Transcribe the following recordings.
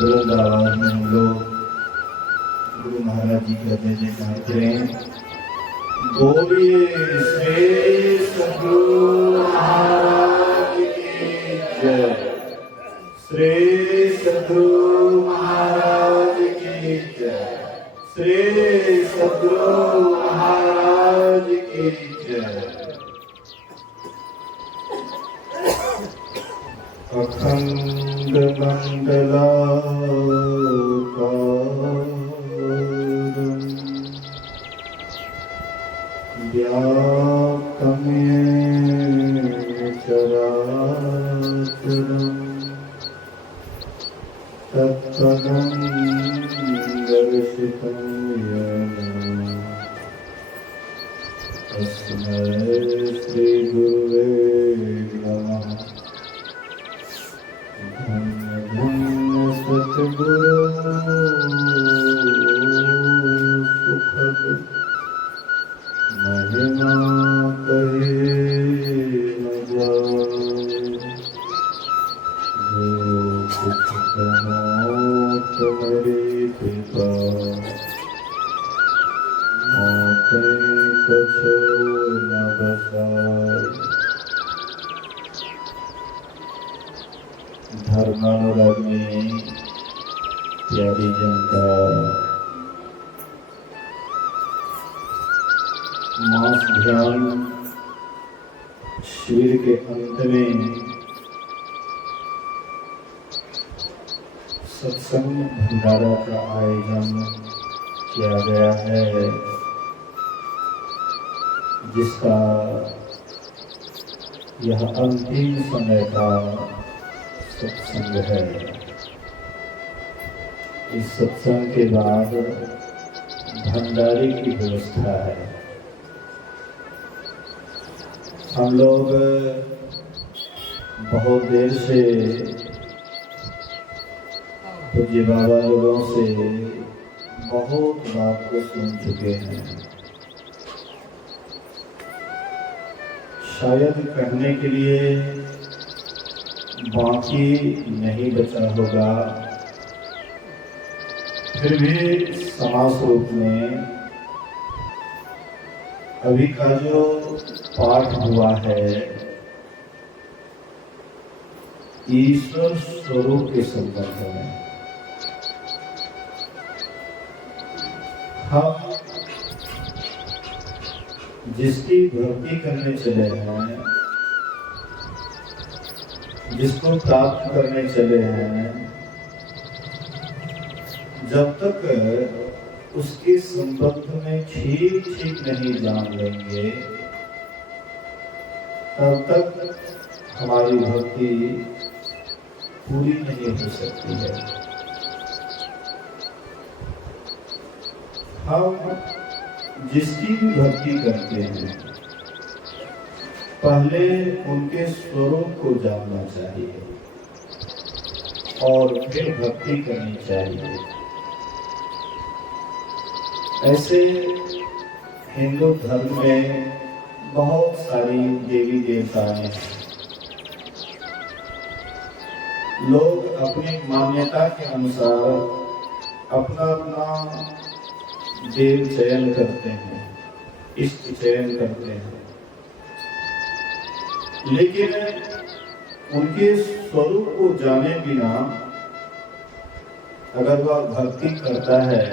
बुलंद आवाज में हम लोग गुरु महाराज जी का जय जयकार करें। बोलिए श्री सद्गुरु महाराज की जय, श्री सद्गुरु महाराज की जय, श्री सद्गुरु महाराज की जय। अखंड मंडलाकारं व्याप्तं येन चराचरं तत्पदं दर्शितं येन तस्मै श्री गुरुवे नमः। धन्य सद्गुरु सुखद महिमा कहे न जाए। जो कुछ कहो तुम्हारी कृपा, मोते कछो न बसाए। धर्मानुरागी प्यारी जनता, मास ध्यान शिविर के अंत में सत्संग भंडारा का आयोजन किया गया है, जिसका यह अंतिम समय का सत्संग है। इस सत्संग के बाद भंडारे की व्यवस्था है। हम लोग बहुत देर से पूज्य बाबा लोगों से बहुत बात को सुन चुके हैं। शायद कहने के लिए बाकी नहीं बचा होगा, फिर भी समास रूप में अभी का जो पाठ हुआ है ईश्वर स्वरूप के संदर्भ में, हम जिसकी भक्ति करने चले हैं, जिसको प्राप्त करने चले हैं, जब तक उसके संबंध में ठीक ठीक नहीं जान लेंगे, तब तक हमारी भक्ति पूरी नहीं हो सकती है। हम जिसकी भी भक्ति करते हैं, पहले उनके स्वरूप को जानना चाहिए और फिर भक्ति करनी चाहिए। ऐसे हिंदू धर्म में बहुत सारी देवी देवताएं हैं। लोग अपनी मान्यता के अनुसार अपना अपना देव चयन करते हैं, इष्ट चयन करते हैं, लेकिन उनके स्वरूप को जाने बिना अगर वह भक्ति करता है,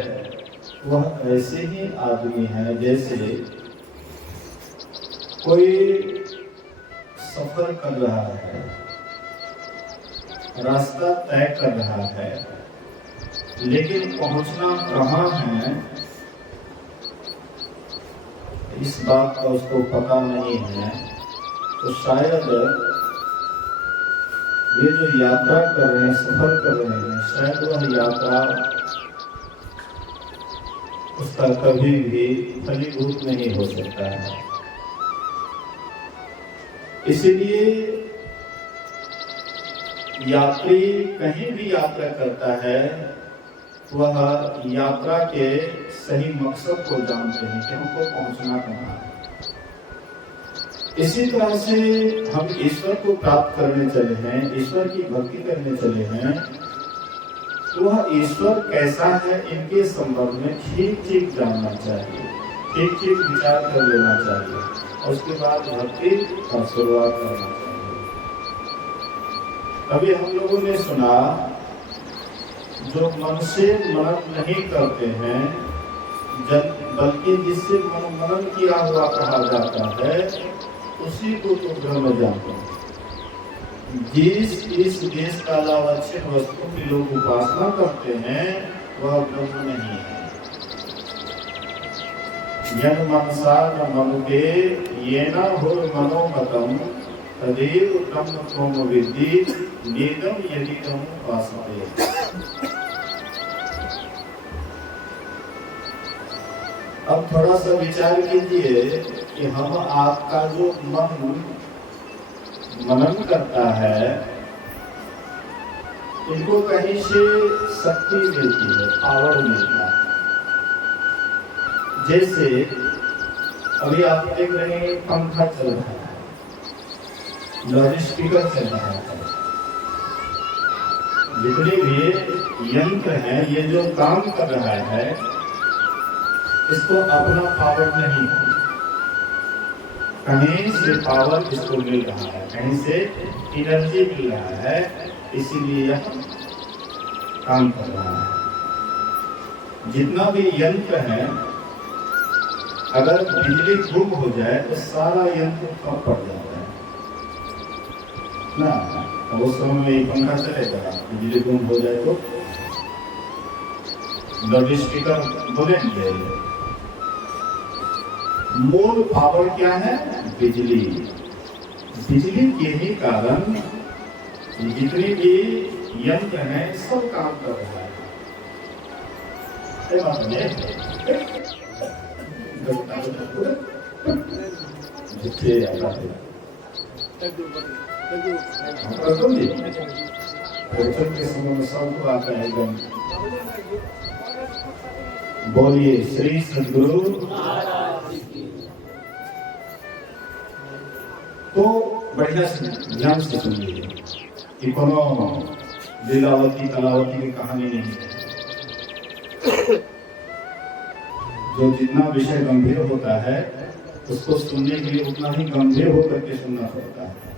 वह ऐसे ही आदमी है जैसे कोई सफर कर रहा है, रास्ता तय कर रहा है, लेकिन पहुंचना कहाँ है इस बात का उसको पता नहीं है। तो शायद ये जो यात्रा कर रहे हैं, सफर कर रहे हैं, शायद वह यात्रा उसका कभी भी फलीभूत नहीं हो सकता है। इसीलिए यात्री कहीं भी यात्रा करता है, वह यात्रा के सही मकसद को जानते हैं कि हमको पहुंचना कहाँ है। इसी तरह से हम ईश्वर को प्राप्त करने चले हैं, ईश्वर की भक्ति करने चले हैं, वह ईश्वर कैसा है इनके संबंध में ठीक ठीक जानना चाहिए, ठीक ठीक विचार कर लेना चाहिए और उसके बाद भक्ति का शुरुआत करना चाहिए। अभी हम लोगों ने सुना जो मन से मनन नहीं करते हैं, बल्कि जिससे मनन किया हुआ कहा जाता है, उसी को तो ब्रह्म जानते हैं। जिस इस देश का अलावाक्षित वस्तु की लोग उपासना करते हैं वह ब्रह्म नहीं है। यन मनसा न मनुके ये न हो मनोमतम तदेव ब्रह्म त्वम विद्धि नेदम यदि तम उपासते। अब थोड़ा सा विचार कीजिए कि हम आपका जो मन मनन करता है, इनको कहीं से शक्ति मिलती है, पावर मिलता है। जैसे अभी आप देख रहे हैं पंखा चल रहा है, लाउड स्पीकर चल रहा है, जितने भी यंत्र हैं ये जो काम कर रहा है, इसको अपना पावर नहीं है, कहीं से पावर इसको मिल रहा है, कहीं से एनर्जी मिल रहा है, इसीलिए यह काम कर रहा है। जितना भी यंत्र है, अगर बिजली गुम हो जाए तो सारा यंत्र कम पड़ जाता है ना। अब उस समय में ये पंखा चलेगा, बिजली गुम हो जाए तो लाउड स्पीकर बोलेंगे। मूल पावर क्या है? बिजली। बिजली के ही कारण जितने भी यंत्र हैं सब काम कर रहा है। के समय में सबको आता है एकदम। बोलिए श्री सद्गुरु। तो बढ़िया से ध्यान से सुनिए कि कोनो लीलावती कलावती की कहानी नहीं है। जो जितना विषय गंभीर होता है उसको सुनने के लिए उतना ही गंभीर होकर के सुनना पड़ता है।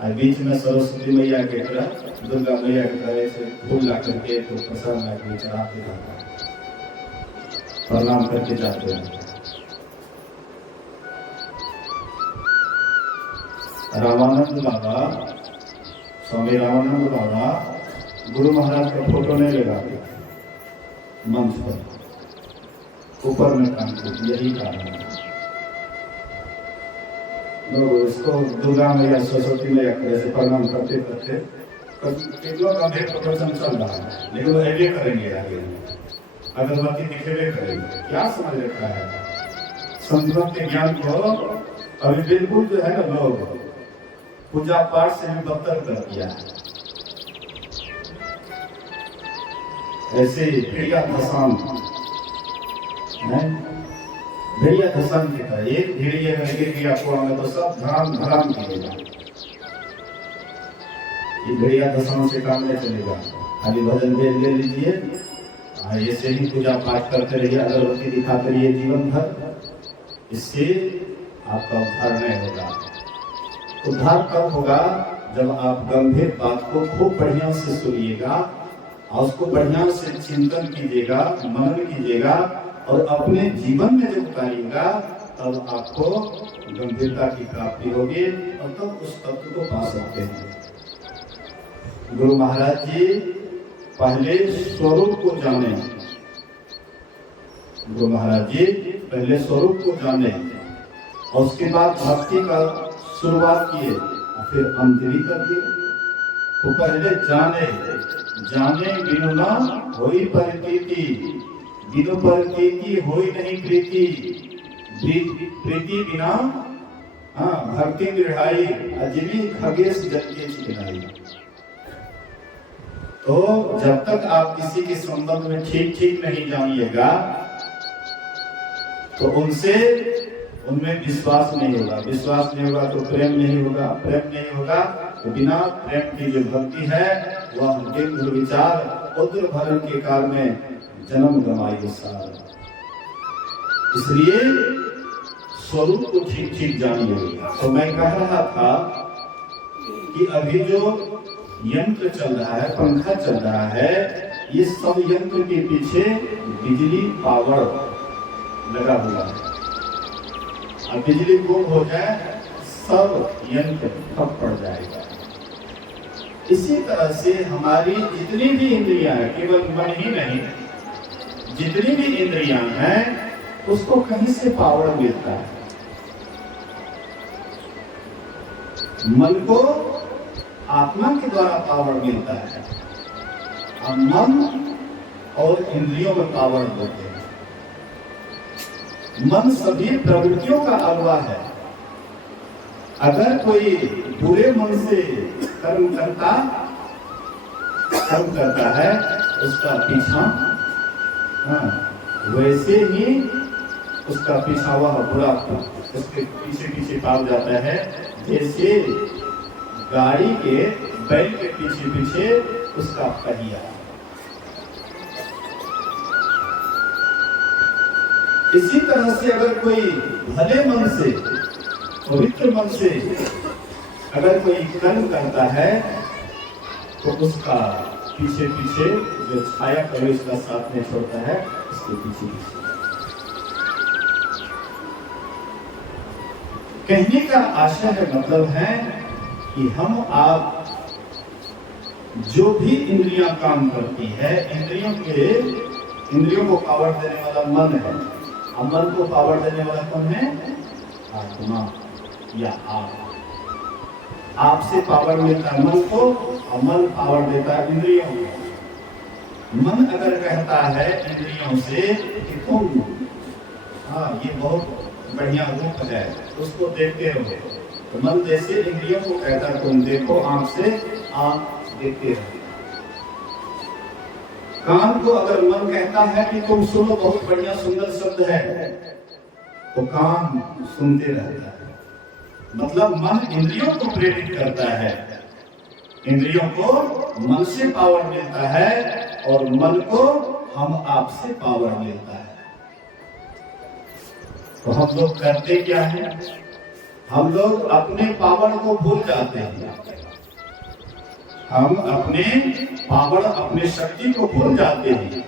और बीच में सरस्वती मैया के तरह, दुर्गा मैया की तरह से फूल ला करके तो प्रसाद ला के चढ़ा के जाता है, प्रणाम करके जाते हैं। रामानंद बाबा, स्वामी रामानंद बाबा गुरु महाराज का फोटो नहीं लगाते मंच पर, ऊपर में काम करते, यही कारण है। लोग इसको दुर्गा मैया सरस्वती मैया से प्रणाम करते करते कितना गंभीर प्रदर्शन चल रहा है, लेकिन वो ऐसे करेंगे आगे, अगरबत्ती दिखेबे करेंगे। क्या समझ रखा है संतों के ज्ञान को? अभी बिल्कुल जो है ना, लोग पूजा पाठ से भी बदतर कर दिया है। ऐसे भेड़िया धसान भेड़िया धसान की तरह, एक भेड़िया गिर गया कुआं में तो सब धड़ाम धड़ाम गिरेगा। ये भेड़िया धसान से काम नहीं चलेगा। खाली भजन वेद ले लीजिए, ऐसे ही पूजा पाठ करते रहिए, अगरबत्ती दिखाते रहिए जीवन भर, इससे आपका उद्धार नहीं होगा। उद्धार कब होगा? जब आप गंभीर बात को खूब बढ़िया से सुनिएगा और उसको बढ़िया से चिंतन कीजिएगा, मनन कीजिएगा और अपने जीवन में जब उतारिएगा, तब आपको गंभीरता की प्राप्ति होगी और तब उस तत्व को पा सकते हैं। गुरु महाराज जी पहले स्वरूप को जाने, गुरु महाराज जी पहले स्वरूप को जाने और उसके बाद भक्ति का शुरुआत किए और फिर अंत भी कर दिए। तो पहले जाने, जाने बिनु ना होई प्रतीति, बिनु प्रतीति होई नहीं प्रीति, प्रीति बिना भक्ति दृढ़ाई, अजनी खगेश जल के छिनाई। तो जब तक आप किसी के संबंध में ठीक ठीक नहीं जानिएगा तो उनमें विश्वास नहीं होगा, विश्वास नहीं होगा तो प्रेम नहीं होगा, प्रेम नहीं होगा तो बिना प्रेम की जो भक्ति है वह बिंदु विचार उग्र भरण के काल में जन्म गंवाई सार। इसलिए स्वरूप को ठीक ठीक जानिए। तो मैं कह रहा था कि अभी जो यंत्र चल रहा है, पंखा चल रहा है, ये सब यंत्र के पीछे बिजली पावर लगा हुआ है। अब बिजली गुम हो जाए सब यंत्र ठप पड़ जाएगा। इसी तरह से हमारी जितनी भी इंद्रियां हैं, केवल मन ही नहीं, जितनी भी इंद्रियां हैं उसको कहीं से पावर मिलता है। मन को आत्मा के द्वारा पावर मिलता है। अब मन और इंद्रियों में पावर होते हैं। मन सभी प्रवृत्तियों का अगुआ है। अगर कोई बुरे मन से कर्म करता है उसका पीछा वैसे ही उसका पीछा वह बुरा उसके पीछे पीछे भाग जाता है, जैसे गाड़ी के बैल के पीछे पीछे उसका पहिया। इसी तरह से अगर कोई भले मन से, पवित्र मन से अगर कोई कर्म करता है तो उसका पीछे पीछे जो छाया कभी उसका साथ में छोड़ता है, उसके पीछे पीछे। कहने का आशा है, मतलब है कि हम आप जो भी इंद्रियां काम करती है, इंद्रियों को पावर देने वाला मन है। अब मन को पावर देने वाला कौन है? आत्मा या आप। आपसे पावर मिलता है मन को और मन पावर देता है इंद्रियों को। मन अगर कहता है इंद्रियों से कि तुम ये बहुत बढ़िया रूप है, उसको देखते रहो, तो मन जैसे इंद्रियों को कहता है तुम देखो, आंख से आंख देखते रहो। कान को अगर मन कहता है कि तुम सुनो, बहुत बढ़िया सुंदर शब्द है, तो कान सुनते रहता है। मतलब मन इंद्रियों को प्रेरित करता है, इंद्रियों को मन से पावर मिलता है और मन को हम आप से पावर मिलता है। तो हम लोग करते क्या है? हम लोग अपने पावर को भूल जाते हैं। हम अपने पावर, अपने शक्ति को भूल जाते हैं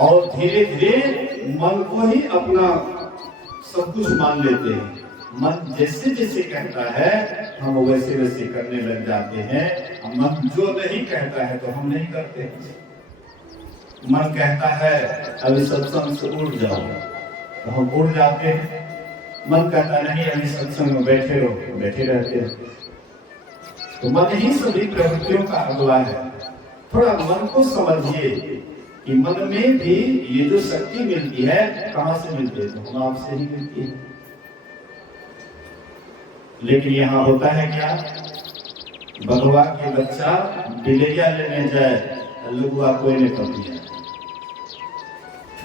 और धीरे धीरे मन को ही अपना सब कुछ मान लेते हैं। मन जैसे जैसे कहता है हम वैसे वैसे करने लग जाते हैं। मन जो नहीं कहता है तो हम नहीं करते। मन कहता है अभी सत्संग से उठ जाओ, तो हम उठ जाते हैं। मन कहता नहीं अभी सत्संग में बैठे रहो, बैठे रहते हैं। तो मन ही सभी प्रवृत्तियों का अगुवा है। थोड़ा मन को समझिए कि मन में भी ये जो शक्ति मिलती है कहां से मिलती है? तो हम आपसे ही मिलती है। लेकिन यहाँ होता है क्या? भगवा के बच्चा बिलेरिया लेने जाए, लुगुआ कोई नहीं करती है।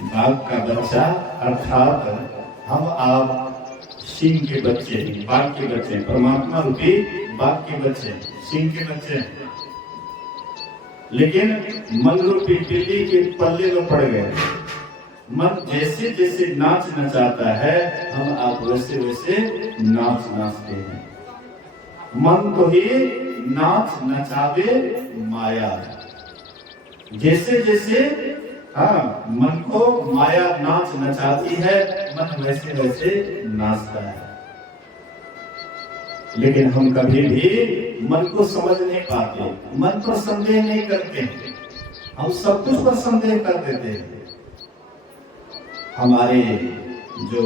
बाघ का बच्चा अर्थात हम आप सिंह के बच्चे, बाघ के बच्चे, परमात्मा रूपी बाघ के बच्चे, सिंह के बच्चे, लेकिन मन रूपी बिल्ली के पल्ले में पड़ गए। मन जैसे जैसे नाच नचाता है हम आप वैसे वैसे नाच नाचते हैं। मन को ही नाच नचावे माया। जैसे जैसे मन को माया नाच नचाती है, मन वैसे वैसे नाचता है। लेकिन हम कभी भी मन को समझ नहीं पाते, मन पर संदेह नहीं करते। हम सब कुछ पर संदेह कर देते हैं। हमारे जो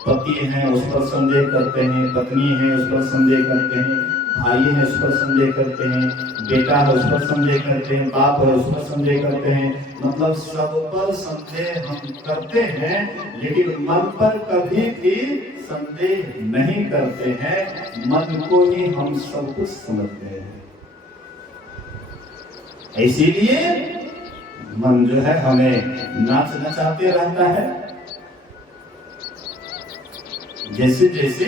पति हैं उस पर संदेह करते हैं, पत्नी है उस पर संदेह करते हैं, भाई है उस पर संदेह करते हैं, बेटा है उस पर संदेह करते हैं, बाप है उस पर संदेह करते हैं। मतलब सब पर संदेह हम करते हैं, लेकिन मन पर कभी भी संदेह नहीं करते हैं। मन को ही हम सब कुछ समझते हैं। इसीलिए मन जो है हमें नाच नचाते रहता है। जैसे जैसे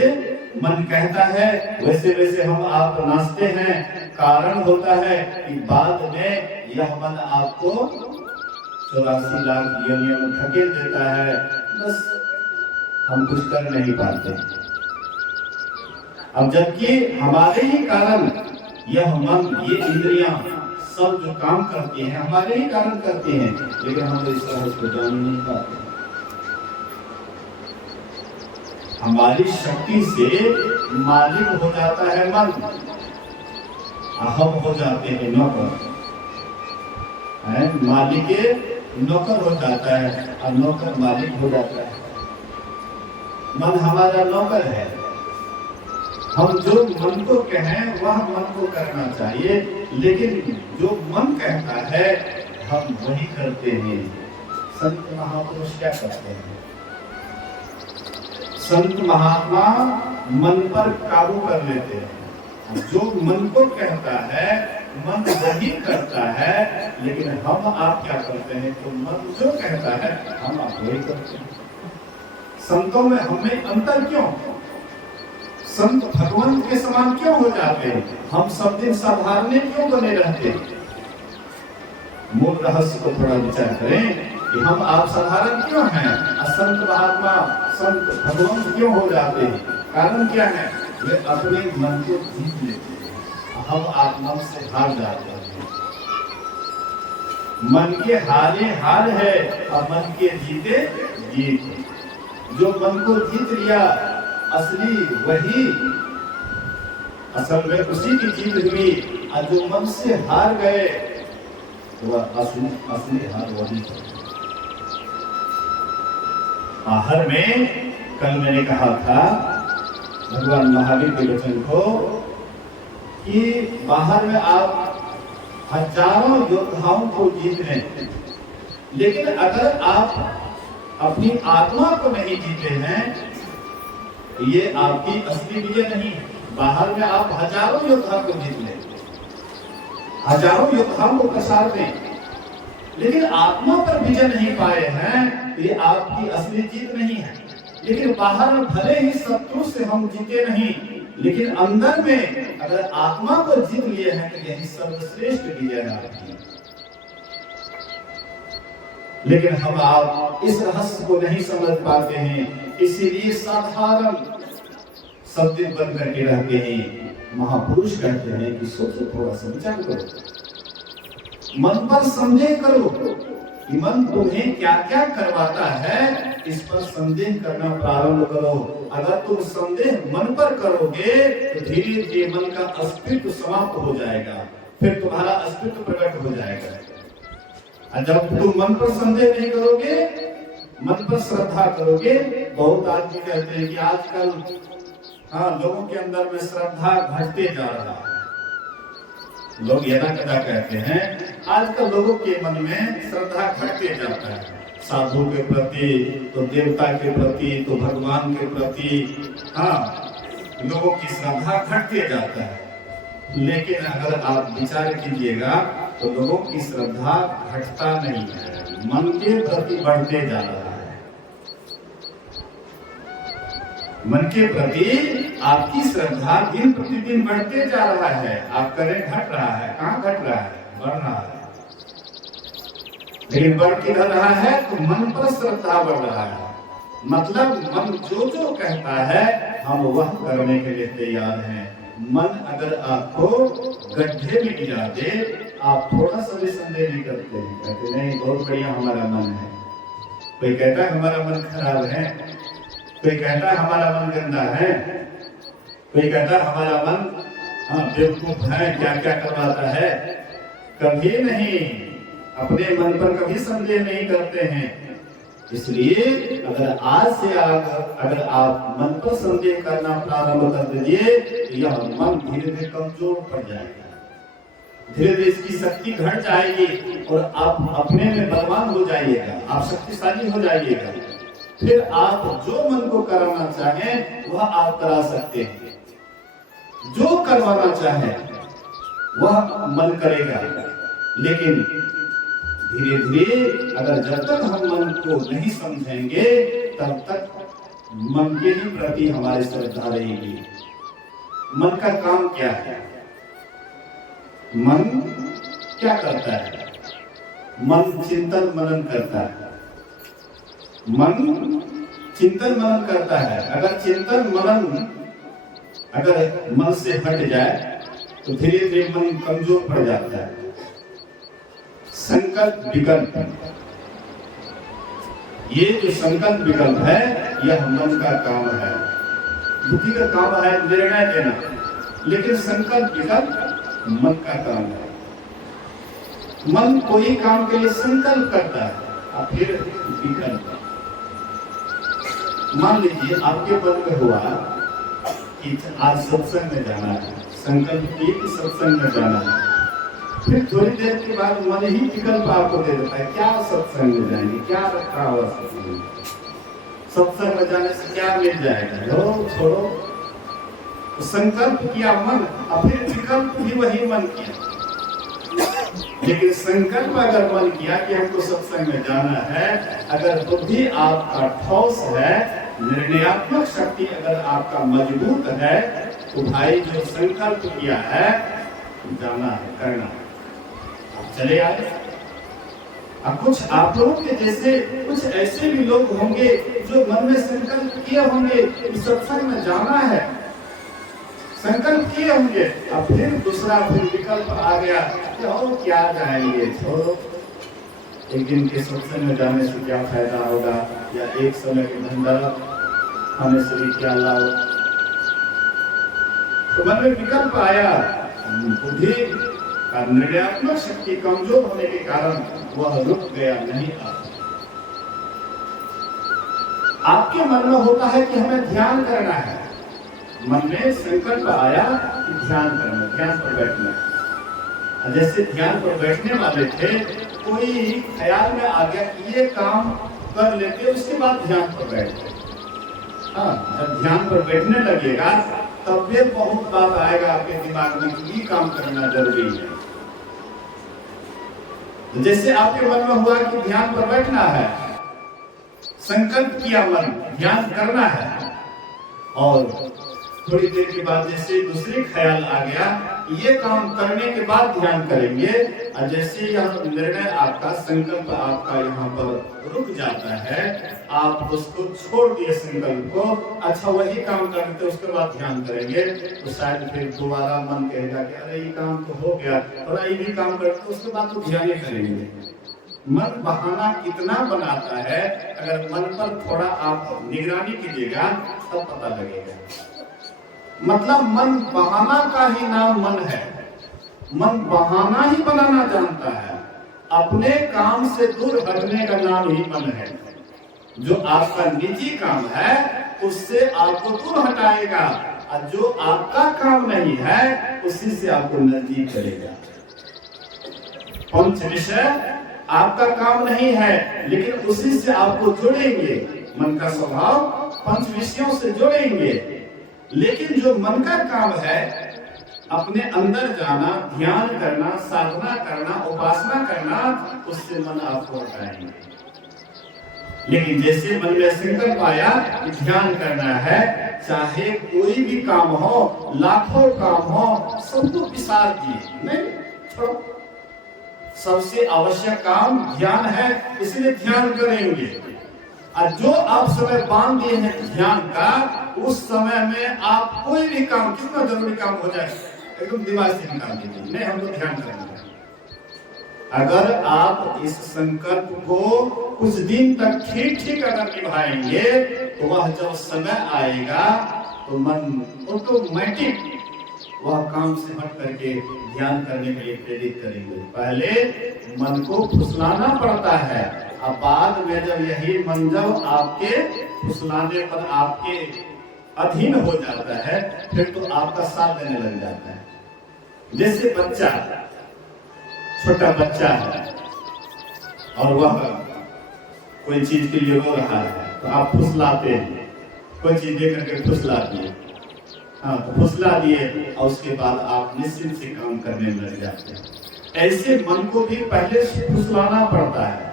मन कहता है वैसे वैसे हम आप नाचते हैं। कारण होता है कि बाद में यह मन आपको 84 लाख योनियों में धकेल देता है, बस हम कुछ कर नहीं पाते। अब जबकि हमारे ही कारण यह मन, ये इंद्रियां सब जो काम करती हैं हमारे ही कारण करती हैं, लेकिन हम तो इस तरह को जान नहीं पाते। हमारी शक्ति से मालिक हो जाता है मन, हम हो जाते हैं नौकर। मालिक नौकर हो जाता है और नौकर मालिक हो जाता है। मन हमारा नौकर है। हम जो मन को कहें वह मन को करना चाहिए, लेकिन जो मन कहता है हम वही करते हैं। संत महापुरुष क्या करते हैं? संत महात्मा मन पर काबू कर लेते हैं। जो मन को कहता है मन वही करता है, लेकिन हम आप क्या करते हैं? तो मन जो कहता है हम आप वही करते हैं। संतों में हमें अंतर क्यों? संत भगवान के समान क्यों हो जाते हैं? हम सब दिन साधारण क्यों बने रहते हैं? मूल रहस्य को थोड़ा विचार करें कि हम आप साधारण क्यों हैं, संत महात्मा संत भगवान क्यों हो जाते हैं? कारण क्या है? वे अपने मन को जीत लेते हैं, हम आप मन से हार जाते हैं। मन के हारे हार है और मन के जीते जीत। जो मन को जीत लिया असली वही, असल में उसी की जीत हुई, और जो मन से हार गए वह असली हार वही। बाहर में कल मैंने कहा था भगवान महावीर के वचन को कि बाहर में आप हजारों योद्धाओं को जीत लें, लेकिन अगर आप अपनी आत्मा को नहीं जीते हैं, ये आपकी असली विजय नहीं है। बाहर में आप हजारों योद्धा को जीत लें, हजारों योद्धाओं को कसार दें, लेकिन आत्मा पर विजय नहीं पाए हैं, ये आपकी असली जीत नहीं है। लेकिन बाहर में भले ही शत्रु से हम जीते नहीं, लेकिन अंदर में अगर आत्मा को जीत लिए हैं तो यही सर्वश्रेष्ठ विजय है आपकी। लेकिन हम आप इस रहस्य को नहीं समझ पाते हैं, इसीलिए साधारण सब दिन बन करके रहते हैं। महापुरुष कहते हैं कि सोचो, थोड़ा सा विचार करो, मन पर संदेह करो कि मन तुम्हें क्या क्या करवाता है, इस पर संदेह करना प्रारंभ करो। अगर तुम संदेह मन पर करोगे तो धीरे धीरे मन का अस्तित्व समाप्त हो जाएगा, फिर तुम्हारा अस्तित्व प्रकट हो जाएगा। और जब तुम मन पर संदेह नहीं करोगे, मन पर श्रद्धा करोगे। बहुत आदमी कहते हैं कि आजकल लोगों के अंदर में श्रद्धा घटते जा रहा है। लोग यदा कदा कहते हैं आजकल लोगों के मन में श्रद्धा घटते जाता है, साधु के प्रति तो देवता के प्रति तो भगवान के प्रति, लोगों की श्रद्धा घटते जाता है। लेकिन अगर आप विचार कीजिएगा तो लोगों की श्रद्धा घटता नहीं है, मन के प्रति बढ़ते जा रहा है। मन के प्रति आपकी श्रद्धा दिन प्रतिदिन बढ़ते जा रहा है। आप करें घट रहा है, कहाँ घट रहा है? बढ़ रहा है। लेकिन बढ़ किधर रहा है? तो मन पर श्रद्धा बढ़ रहा है। मतलब मन जो जो कहता है हम वह करने के लिए तैयार हैं। मन अगर आपको गड्ढे में गिरा दे, आप थोड़ा सा भी संदेह नहीं करते हैं, कहते नहीं बहुत बढ़िया हमारा मन है। कोई कहता है हमारा मन खराब है, कोई कहता है हमारा मन गंदा है, कोई कहता है हमारा मन बेवकूफ है, क्या क्या करवाता है। कभी नहीं, अपने मन पर कभी संदेह नहीं करते हैं। इसलिए अगर आज से अगर आप मन पर संदेह करना प्रारंभ कर दीजिए, यह मन धीरे धीरे कमजोर पड़ जाएगा, धीरे धीरे इसकी शक्ति घट जाएगी और आप अपने में बलवान हो जाइएगा, आप शक्तिशाली हो जाइएगा। फिर आप जो मन को कराना चाहें वह आप करा सकते हैं, जो करवाना चाहे वह मन करेगा। लेकिन धीरे धीरे अगर जब तक हम मन को नहीं समझेंगे तब तक मन के ही प्रति हमारी श्रद्धा रहेगी। मन का काम क्या है? मन क्या करता है? मन चिंतन मनन करता है। मन चिंतन मनन करता है। अगर चिंतन मनन अगर मन से हट जाए तो धीरे धीरे मन कमजोर पड़ जाता है। संकल्प विकल्प, ये जो संकल्प विकल्प है यह मन का काम है। बुद्धि का काम है निर्णय देना, लेकिन संकल्प विकल्प मन का काम है। मन कोई काम के लिए संकल्प करता है और फिर विकल्प। मान लीजिए आपके मन में हुआ कि आज सत्संग में जाना है, संकल्प किए कि सत्संग में जाना है, फिर थोड़ी देर के बाद मन ही विकल्प आपको दे देता है क्या सत्संग में जाएंगे, क्या रखा हुआ सत्संग में, सत्संग में जाने से क्या मिल जाएगा, लो छोड़ो। तो संकल्प किया मन और फिर विकल्प भी वही मन किया। लेकिन संकल्प अगर मन किया कि हमको सत्संग में जाना है, अगर बुद्धि आपका ठोस है, निर्णयात्मक शक्ति अगर आपका मजबूत है, तो भाई जो संकल्प किया है जाना है, करना है, आप चले आए। अब कुछ आप लोगों के जैसे कुछ ऐसे भी लोग होंगे जो मन में संकल्प किए होंगे कि सत्संग में जाना है, संकल्प किए होंगे, अब फिर दूसरा फिर विकल्प आ गया कि और क्या जाएंगे, छोड़ो, एक दिन के सत्संग में जाने से क्या फायदा होगा, या एक समय के भंडारा खाने से भी क्या लाभ। तो मन में विकल्प आया, बुद्धि का निर्णयात्मक शक्ति कमजोर होने के कारण वह रुक गया, नहीं आ। आपके मन में होता है कि हमें ध्यान करना है, मन में संकल्प आया कि ध्यान करना, ध्यान पर बैठना। जैसे ध्यान पर बैठने वाले थे, कोई ख्याल में आ गया कि ये काम कर लेते, उसके बाद ध्यान पर बैठते। हाँ, जब ध्यान पर बैठने लगेगा तब भी बहुत बात आएगा आपके दिमाग में कि ये काम करना जरूरी है। जैसे आपके मन में हुआ कि ध्यान पर बैठना है, संकल्प किया मन, ध्यान करना है, और थोड़ी देर के बाद जैसे दूसरे ख्याल आ गया ये काम करने के बाद ध्यान करेंगे, और जैसे यह निर्णय आपका, संकल्प आपका यहाँ पर रुक जाता है, आप उसको छोड़ दिए संकल्प को, अच्छा वही काम करते उसके बाद ध्यान करेंगे, तो शायद फिर दोबारा मन कहेगा कि अरे ये काम तो हो गया, और ये भी काम करते उसके बाद तो ध्यान ही करेंगे। मन बहाना कितना बनाता है, अगर मन पर थोड़ा आप निगरानी कीजिएगा तब पता लगेगा। मतलब मन बहाना का ही नाम मन है, मन बहाना ही बनाना जानता है, अपने काम से दूर हटने का नाम ही मन है। जो आपका निजी काम है उससे आपको दूर हटाएगा, और जो आपका काम नहीं है उसी से आपको नजदीक करेगा। पंच विषय आपका काम नहीं है, लेकिन उसी से आपको जोड़ेंगे। मन का स्वभाव पंच विषयों से जोड़ेंगे, लेकिन जो मन का काम है अपने अंदर जाना, ध्यान करना, साधना करना, उपासना करना, उससे मन आपको हटाएंगे। लेकिन जैसे मन में संकल्प आया कि ध्यान करना है, चाहे कोई भी काम हो, लाखों काम हो, सबको विसार दिए, नहीं छोड़ो, सबसे आवश्यक काम ध्यान है, इसलिए ध्यान करेंगे। और जो आप समय बांध दिए हैं ध्यान का, उस समय में आप कोई भी काम, कितना जरूरी काम हो जाए, एकदम दिमाग से निकाल दीजिए, नहीं हम तो ध्यान करेंगे। अगर आप इस संकल्प को कुछ दिन तक ठीक ठीक अगर निभाएंगे, तो वह जब समय आएगा तो मन ऑटोमेटिक वह काम से हट करके ध्यान करने के लिए प्रेरित करेंगे। पहले मन को फुसलाना पड़ता है, अब बाद में जब यही मन जब आपके फुसलाने पर आपके अधीन हो जाता है, फिर तो आपका साथ देने लग जाता है। जैसे बच्चा, छोटा बच्चा है और वह कोई चीज के लिए रो रहा है, तो आप फुसलाते हैं, कोई चीज दे करके फुसला दिए, हाँ तो फुसला दिए, और उसके बाद आप निश्चिंत से काम करने लग जाते हैं। ऐसे मन को भी पहले से फुसलाना पड़ता है,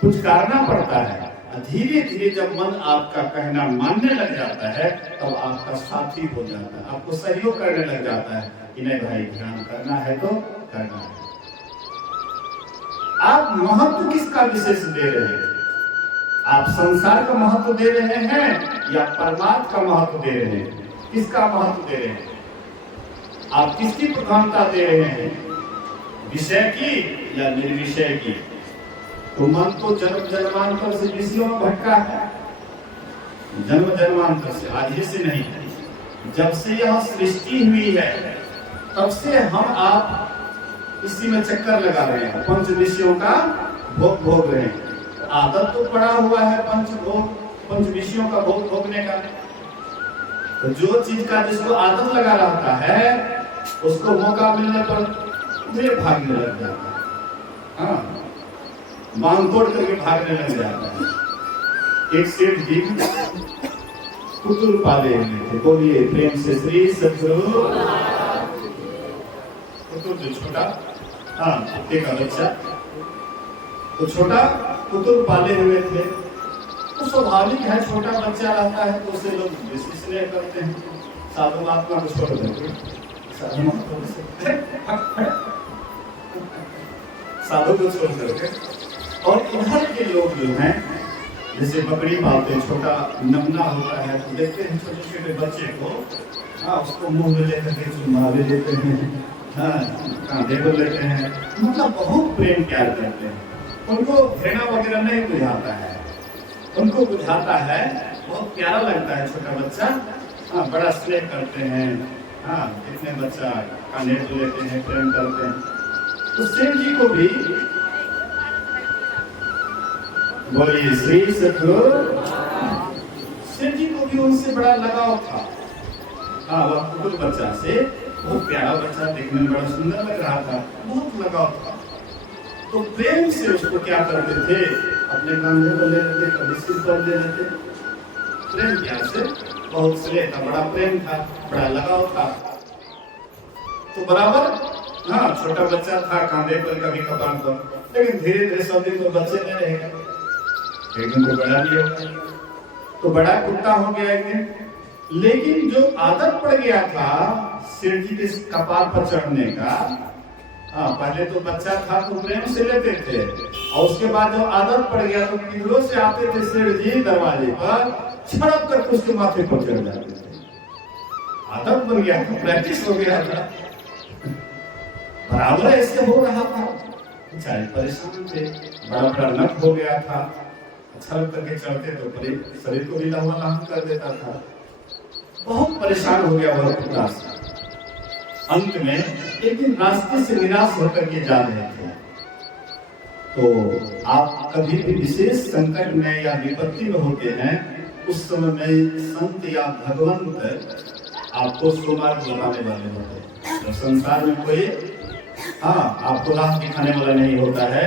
कुछ करना पड़ता है, धीरे धीरे जब मन आपका कहना मानने लग जाता है तब आपका साथी हो जाता है, आपको सहयोग करने लग जाता है कि नहीं भाई ध्यान करना है तो करना है। आप महत्व किसका विशेष दे रहे हैं? आप संसार का महत्व दे रहे हैं या परमात्मा का महत्व दे रहे हैं? किसका महत्व दे रहे हैं? आप किसकी प्रधानता दे रहे हैं, विषय की या निर्विषय की? तो मन तो जन्म जन्मांतर से विषयों में भटका है, जन्म जन्मांतर से, आज ही से नहीं। जब से यह सृष्टि हुई है तब से हम आप इसी में चक्कर लगा रहे हैं, पंच विषयों का भोग भोग रहे हैं। आदत तो पड़ा हुआ है पंच विषयों का भोग भोगने का। तो जो चीज का जिसको आदत लगा रहता है उसको मौका मिलने पर उधर भागने लग जाता है, हाँ, बांध तोड़ करके भागने लग जाता है। एक सेठ जी कुतुल पाले हुए थे, बोलिए प्रेम से श्री सद्गुरु। कुतुल जो छोटा, हाँ, कुत्ते का बच्चा, तो छोटा कुतुल पाले हुए थे। तो स्वाभाविक है, छोटा बच्चा रहता है तो उसे लोग विशेष स्नेह करते हैं। साधु महात्मा को छोड़ देते, साधु को छोड़ करके, और इधर के लोग जो हैं जैसे बकरी पालते हैं, छोटा नमना होता है तो देखते हैं छोटे छोटे बच्चे को, हाँ, उसको मुंह में लेकर के चुम्मा भी लेते हैं, हाँ, कांधे पर लेते हैं, मतलब बहुत प्रेम प्यार करते हैं। उनको घृणा वगैरह नहीं बुझाता है, उनको बुझाता है, बहुत प्यारा लगता है छोटा बच्चा, हाँ, बड़ा स्नेह करते हैं, हाँ, कितने बच्चा कांधे पर लेते हैं, प्रेम करते हैं। तो सेठ जी को भी, बोलिए श्री सद्गुरु, सेठ जी को भी उनसे बड़ा लगाव था। हाँ, वह कुतुल बच्चा से, बहुत प्यारा बच्चा, देखने में बड़ा सुंदर लग रहा था, बहुत लगाव था। तो प्रेम से उसको क्या करते थे, अपने कंधे पर ले लेते, कभी सिर पर ले लेते, प्रेम प्यार से, बहुत स्नेह था, बड़ा प्रेम था, बड़ा लगाव था। तो बराबर, हाँ, छोटा बच्चा था, कांधे पर कभी कपाल पर, लेकिन धीरे धीरे सब दिन तो बच्चे नहीं रहेगा, एक दिन तो बड़ा भी होगा, तो बड़ा कुत्ता हो गया एक दिन। लेकिन जो आदत पड़ गया था सेठ जी के कपाल पर चढ़ने का, हाँ, पहले तो बच्चा था तो प्रेम से लेते थे, और उसके बाद जो आदत पड़ गया तो किधरों से आते थे सेठ जी दरवाजे पर, छड़प करके उसके माथे पर चढ़ जाते थे। आदत बन गया था, प्रैक्टिस हो गया था, बराबर ऐसे हो रहा था। बेचारे परेशान थे, बड़ा बड़ा नख हो गया था, छड़प करके चढ़ते तो शरीर को भी लहू कर देता था, बहुत परेशान हो गया वह कुत्ता से। अंत में एक दिन रास्ते से निराश होकर के जा रहे थे। तो आप कभी भी विशेष संकट में या विपत्ति में होते हैं, उस समय में संत या भगवंत आपको सुमार्ग बताने वाले होते हैं। तो संसार में कोई, हाँ, आपको राह दिखाने वाला नहीं होता है,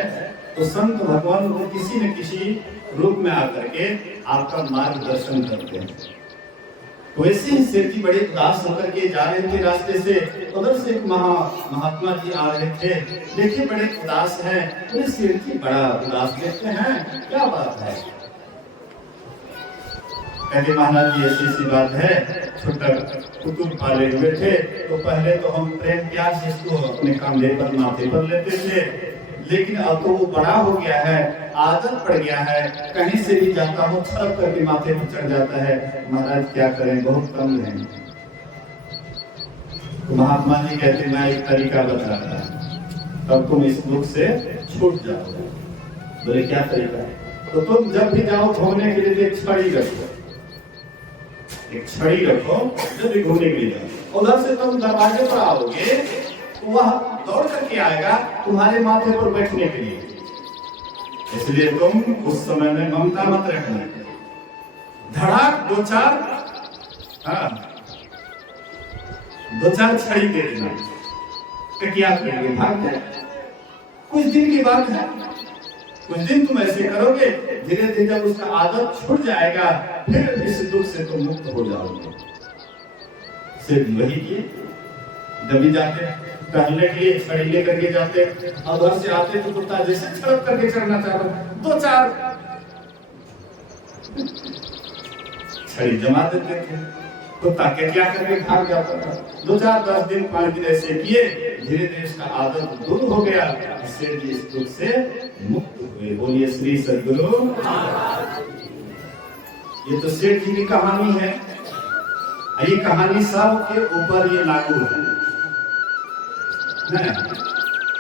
तो संत भगवान किसी न किसी रूप में आकर के आपका मार्गदर्शन करते हैं। तो ऐसे ही सेठ जी बड़े उदास होकर के जा रहे थे रास्ते से, उधर से एक महात्मा जी आ रहे थे, देखिए बड़े उदास हैं। अरे सेठ जी बड़ा उदास देखते हैं, क्या बात है? कहते महाराज जी ऐसी सी बात है, छोटा कुतुल पाले हुए थे तो पहले तो हम प्रेम प्यार से इसको अपने कांधे पर माथे पर लेते थे, लेकिन अब तो वो बड़ा हो गया है, आदत पड़ गया है, कहीं से भी जाता हूँ छड़प करके माथे पर चढ़ जाता है। महाराज क्या करें, बहुत कम है। तो महात्मा जी कहते मैं एक तरीका बताता हूं, तब तुम इस दुख से छूट जाओगे। बोले क्या तरीका? तो तुम जब भी जाओ घूमने के लिए एक छड़ी रखो, एक छड़ी रखो, जब भी घूमने के लिए जाओ, उधर से तुम दरवाजे पर आओगे तो वह दौड़ करके आएगा तुम्हारे माथे पर बैठने के लिए। इसलिए तुम उस समय में ममता मत रखना, धड़ाक दो चार छड़ी दे देना, तो क्या करेंगे, भाग जाए। कुछ दिन की बात है, कुछ दिन तुम ऐसे करोगे, धीरे धीरे जब उसका आदत छूट जाएगा फिर इस दुख से तुम मुक्त हो जाओगे। सिर्फ वही किए, जब भी जाते टहलने के लिए छड़ी लेकर के जाते, और घर से आते तो कुत्ता जैसे छड़प करके चढ़ना चाहता, दो चार छड़ी जमा देते थे, कुत्ता के क्या करके भाग जाता था। 2-4-10 दिन 5 दिन ऐसे किए, धीरे धीरे इसका आदत दूर हो गया, इससे भी इस दुख से मुक्त हुए। बोलिए श्री सद्गुरु। ये तो सेठ जी की कहानी है, ये कहानी सब के ऊपर ये लागू है।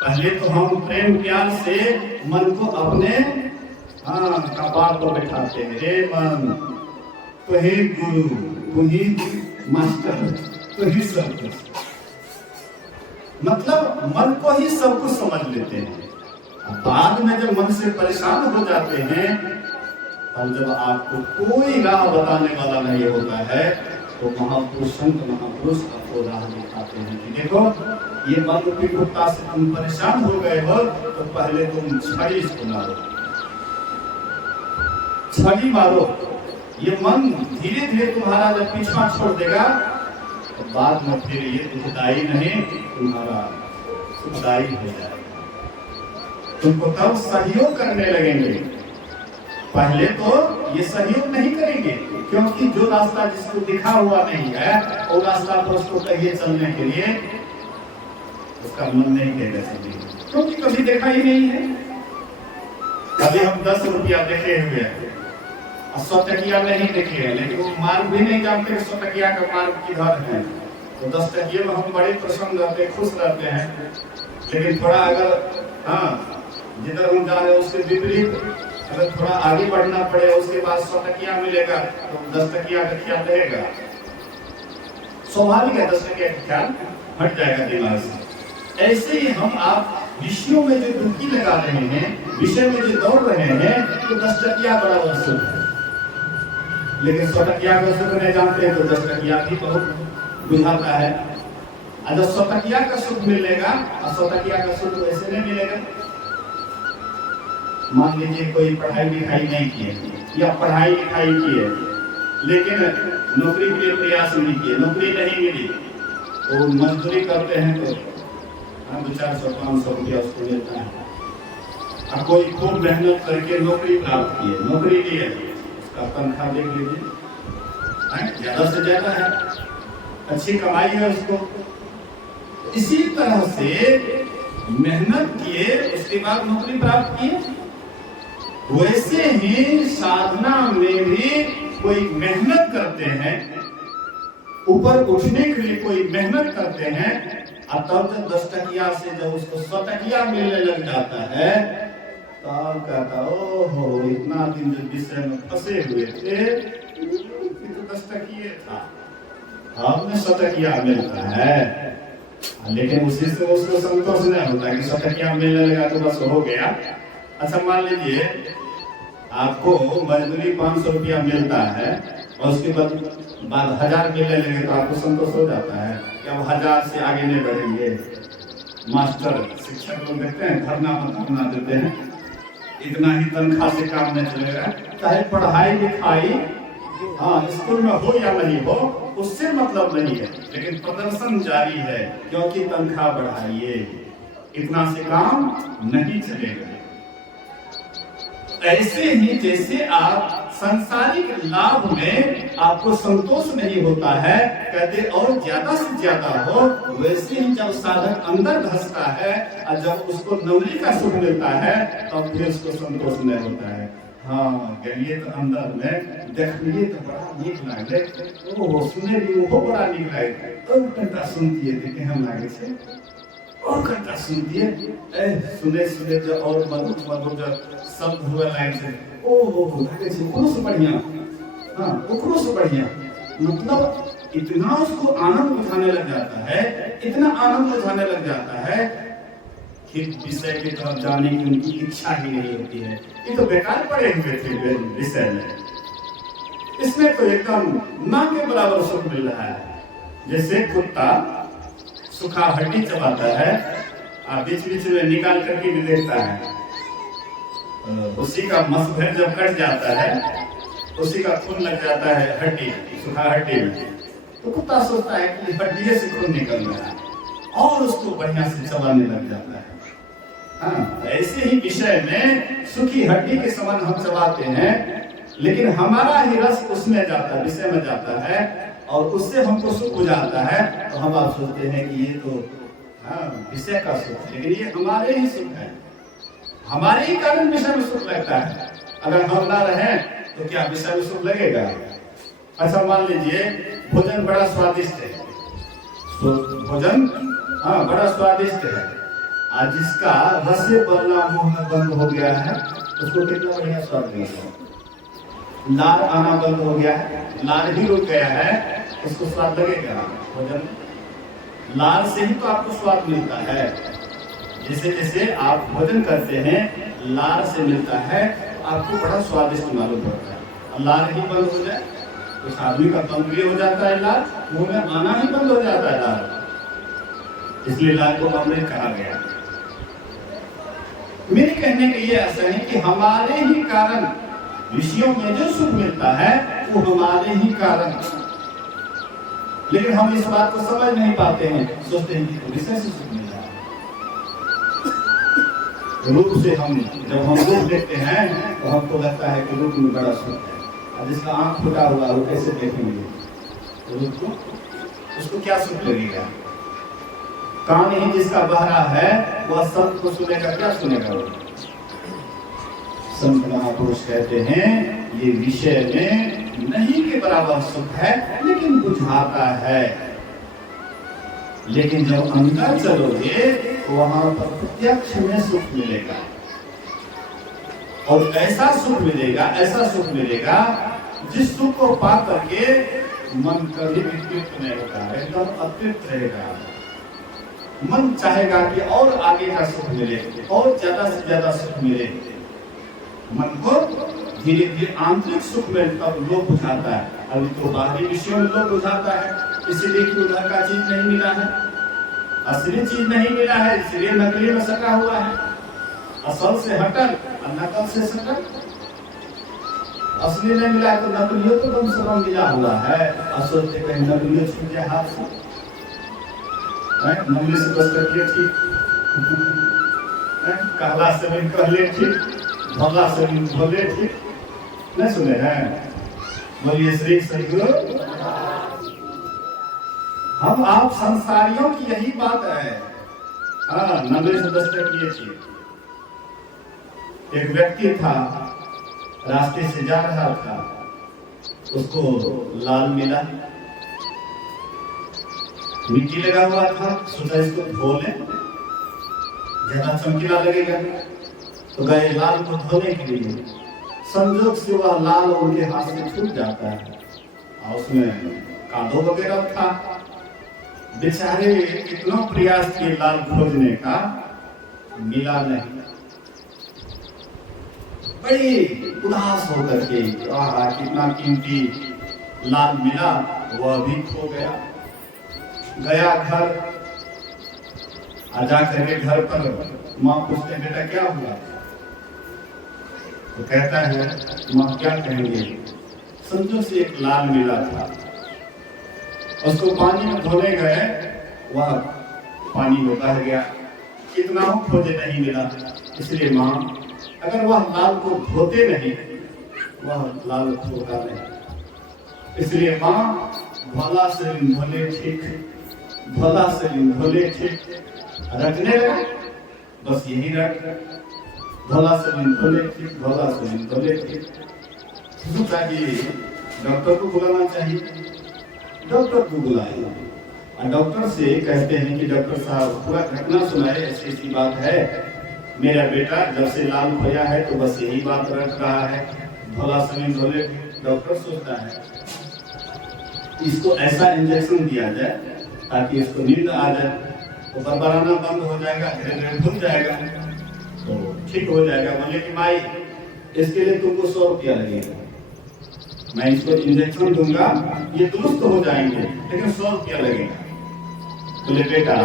पहले तो हम प्रेम प्यार से मन को अपने कपार पर बैठाते हैं। हे मन, तो ही गुरु, तो ही मास्टर, तो ही सब कुछ, मतलब मन को ही सब कुछ समझ लेते हैं। बाद में जब मन से परेशान हो जाते हैं, और जब आपको कोई राह बताने वाला नहीं होता है, तो महापुरुष, संत महापुरुष आपको राह दिखाते हैं कि देखो, ये मन की कुत्ता से तुम परेशान हो गए हो, तो पहले तुम छड़ी इसको मारो, छड़ी मारो। ये मन धीरे धीरे तुम्हारा जब पीछा छोड़ देगा, तो बाद में फिर ये दुखदाई नहीं, तुम्हारा सुखदाई हो जाएगा। तुमको तब सहयोग करने लगेंगे। पहले तो ये सहयोग नहीं करेंगे, क्योंकि जो रास्ता जिसको दिखा हुआ नहीं है, वो रास्ता पर उसको कहिए चलने के लिए, उसका मन नहीं कहेगा चलने, क्योंकि कभी देखा ही नहीं है। कभी हम 10 रुपया देखे हुए हैं, 100 टकिया नहीं देखे हैं, लेकिन वो मार्ग भी नहीं जानते 100 टकिया का मार्ग किधर है। तो 10 टकिए में हम बड़े प्रसन्न रहते, खुश रहते हैं। लेकिन थोड़ा अगर जिधर हम जा रहे हैं उसके विपरीत अगर थोड़ा आगे बढ़ना पड़े, उसके बाद 100 टकिया मिलेगा, तो 10 टकिया का ख्याल रहेगा। स्वाभाविक है 10 टकिया का ख्याल हट जाएगा दिमाग से। ऐसे ही हम आप विषयों में जो डुबकी लगा रहे हैं, विषय में जो दौड़ रहे हैं, तो 10 टकिया बड़ा सुख है। लेकिन 100 टकिया का सुख नहीं जानते हैं, तो 10 टकिया भी बहुत बुझाता है। अगर 100 टकिया का सुख मिलेगा, और 100 टकिया का सुख वैसे नहीं मिलेगा। मान लीजिए कोई पढ़ाई लिखाई नहीं किए, या पढ़ाई लिखाई किए लेकिन नौकरी के लिए प्रयास नहीं किए, नौकरी नहीं मिली, तो मजदूरी करते हैं तो 200-400-500 रुपया उसको मिलता है। और कोई खूब मेहनत करके नौकरी प्राप्त किए, नौकरी लिए, उसका तनख्वाह देख लीजिए, ज्यादा से ज्यादा है, अच्छी कमाई है उसको। इसी तरह से मेहनत किए, उसके बाद नौकरी प्राप्त किए। वैसे ही साधना में भी कोई मेहनत करते हैं, ऊपर उठने के लिए कोई मेहनत करते हैं, और तब जब 10 टकिया से जब उसको 100 टकिया मिलने लग जाता है, तब कहता ओहो, इतना दिन जो विषय में फंसे हुए थे, तो 10 टकिए था, हमें 100 टकिया मिलता है। लेकिन उसी से उसको संतोष नहीं होता कि 100 टकिया मिलने लगा तो बस हो गया। अच्छा, मान लीजिए आपको मजदूरी 500 रुपया मिलता है, और उसके बाद 1000 मिलने लगे, तो आपको संतोष हो जाता है कि अब 1000 से आगे नहीं बढ़ेंगे। मास्टर, शिक्षक लोग देखते हैं धरना बना देते हैं, इतना ही तनख्वाह से काम नहीं चलेगा। चाहे पढ़ाई लिखाई स्कूल में हो या नहीं हो, उससे मतलब नहीं है, लेकिन प्रदर्शन जारी है, क्योंकि तनख्वाह बढ़ाइए, इतना से काम नहीं चलेगा। ऐसे ही जैसे आप सांसारिक लाभ में आपको संतोष नहीं होता है, कहते और ज्यादा से ज्यादा हो, वैसे ही जब साधक अंदर धंसता है और जब उसको नवरी का सुख मिलता है, तब फिर उसको संतोष नहीं होता है। हाँ, गलिए तो अंदर में देखिए तो बड़ा नीक लागे, ओहो सुने भी वो बड़ा नीक लागे, तो कटा सुनती है कि हम लागे से, और कटा सुनती है, सुने सुने जो और मधुर मधुर जो शब्द हुए लाइन से, ओहो लागे से ओकरो से बढ़िया, हाँ ओकरो से बढ़िया, मतलब इतना उसको आनंद उठाने लग जाता है, इतना आनंद उठाने लग जाता है कि विषय की तरफ जाने की उनकी इच्छा ही नहीं होती है। ये तो बेकार पड़े हुए थे विषय में, इसमें तो एकदम ना के बराबर सुख मिल रहा है। जैसे कुत्ता सूखा हड्डी चबाता है और बीच बीच में निकाल करके भी देखता है, उसी का मसभेद जब कट जाता है, उसी का खून लग जाता है हड्डी, सूखा हड्डी में, तो कुत्ता सोचता है कि हड्डी से खून निकल रहा है और उसको बढ़िया से चबाने लग जाता है। हाँ, ऐसे ही विषय में सूखी हड्डी के समान हम चबाते हैं, लेकिन हमारा ही रस उसमें जाता है, विषय में जाता है और उससे हमको सुख हो जाता है। तो हम आप सोचते हैं कि ये तो विषय का सुख है, लेकिन ये हमारे ही सुख है, हमारे ही कारण विषय में सुख लगता है। अगर हम ना रहें तो क्या विषय में सुख लगेगा? अच्छा मान लीजिए भोजन बड़ा स्वादिष्ट है, तो भोजन बड़ा स्वादिष्ट है, आज जिसका रस बनना मुंह में बंद हो गया है उसको कितना बढ़िया स्वाद मिलेगा। लार आना बंद हो गया है, लार ही रुक गया है, उसको स्वाद लगेगा भोजन? लार से ही तो आपको स्वाद मिलता है। जैसे जैसे आप भोजन करते हैं लार से मिलता है तो आपको बड़ा स्वादिष्ट मालूम होता है। लार ही बंद हो जाए उस आदमी का बंद भी हो जाता है, लार मुंह में आना ही बंद हो जाता है लार, इसलिए लार को अमृत कहा गया। मेरे कहने का ये ऐसा है कि हमारे ही कारण विषयों में जो सुख मिलता है वो हमारे ही कारण, लेकिन हम इस बात को समझ नहीं पाते हैं, सोचते हैं कि विषय से सुख मिल रहा है। रूप से जब हम रूप देखते हैं तो हमको लगता है कि रूप में बड़ा सुख है। अब जिसका आंख फूटा हुआ वो कैसे देखेंगे रूप को? उसको क्या सुख लगेगा? कान ही जिसका बहरा है वह सब को सुनेगा, क्या सुनेगा वो? संत महापुरुष कहते हैं ये विषय में नहीं के बराबर सुख है, लेकिन बुझाता है। लेकिन जब अंदर चलोगे तो वहां पर प्रत्यक्ष में सुख मिलेगा, और ऐसा सुख मिलेगा, ऐसा सुख मिलेगा जिस सुख को पा करके मन कभी भी तृप्त नहीं होता है, एकदम अतृप्त रहेगा। मन चाहेगा कि और आगे का सुख मिले, और ज्यादा से ज्यादा सुख मिले। मन को धीरे धीरे आंतरिक सुख में तब लोभ बुझाता है। अभी तो बाहरी विषयों में लोभ बुझाता है, इसीलिए कि उधर का चीज नहीं मिला है, असली चीज नहीं मिला है, इसलिए नकली में सटा हुआ है। असल से हटल और नकल से सटल। असली नहीं मिला तो नकलियों तो कम से कम मिला हुआ है। असोचते कहीं नकलियों छूट जाए हाथ से, नकली से बस करके ठीक, कहला से भी कहले ठीक, भला से भी भले ठीक। नहीं सुने हैं? बोलिए श्री सद्गुरु। हम आप संसारियों की यही बात है। नकली से बस करके ठीक। एक व्यक्ति था, रास्ते से जा रहा था, उसको लाल मिला, मिट्टी लगा हुआ था, सोचा इसको धो ले, ज्यादा चमकीला लगेगा, तो गए लाल को धोने के लिए। संजोग से वह लाल उनके हाथ से छूट जाता है और उसमें कादो वगैरह था। बेचारे कितना प्रयास किए लाल खोजने का, मिला नहीं। बड़ी उदास होकर के कितना कीमती लाल मिला, वह भी खो गया। गया घर, जा करके घर पर माँ पूछते बेटा क्या हुआ? तो कहता है माँ क्या कहेंगे, संजोग से एक लाल मिला था, उसको पानी में धोने गए, वह पानी में बह गया, कितना हो खोजे नहीं मिला। इसलिए माँ अगर वह लाल को धोते नहीं, वह लाल होता नहीं। इसलिए माँ भला से धोले ठीक, भला से धोले ठीक रखने लगे, बस यही रख, भला से धोले ठीक, भला से धोले ठीक। चाहिए डॉक्टर को बुलाना चाहिए, डॉक्टर को बुलाए और डॉक्टर से कहते हैं कि डॉक्टर साहब पूरा घटना सुनाए, ऐसी ऐसी बात है, मेरा बेटा जब से लाल खोया है तो बस यही बात रख रहा है, भला से धोले। डॉक्टर सोचता है इसको ऐसा इंजेक्शन दिया जाए ताकि इसको नींद आ जाए, तो बरबराना बंद हो जाएगा, धीरे धीरे धुल जाएगा, तो ठीक हो जाएगा। बोले कि भाई इसके लिए तुमको 100 रुपया लगेगा, मैं इसको इंजेक्शन दूंगा, ये दुरुस्त हो जाएंगे, लेकिन 100 रुपया लगेगा। बोले बेटा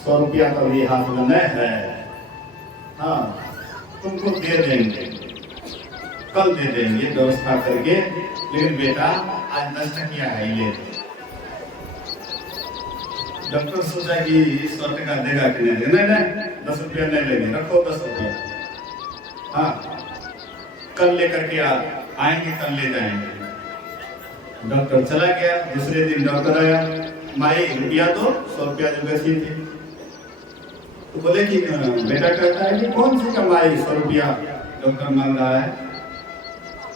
100 रुपया तो ये हाथ में नहीं है, हाँ तुमको दे देंगे, कल दे देंगे व्यवस्था करके, लेकिन बेटा आज 10 टकिया है ये। डॉक्टर सोचा कि 100 टका देगा कि नहीं, नहीं 10 रुपया नहीं लेंगे, रखो 10 रुपया। हाँ कल लेकर के आएंगे, कल ले जाएंगे। डॉक्टर चला गया, दूसरे दिन डॉक्टर आया, माई रुपया दो, 100 रुपया जो बची थी। तो बोले कि बेटा कहता है कि कौन सी कमाई 100 रुपया डॉक्टर मांग रहा है।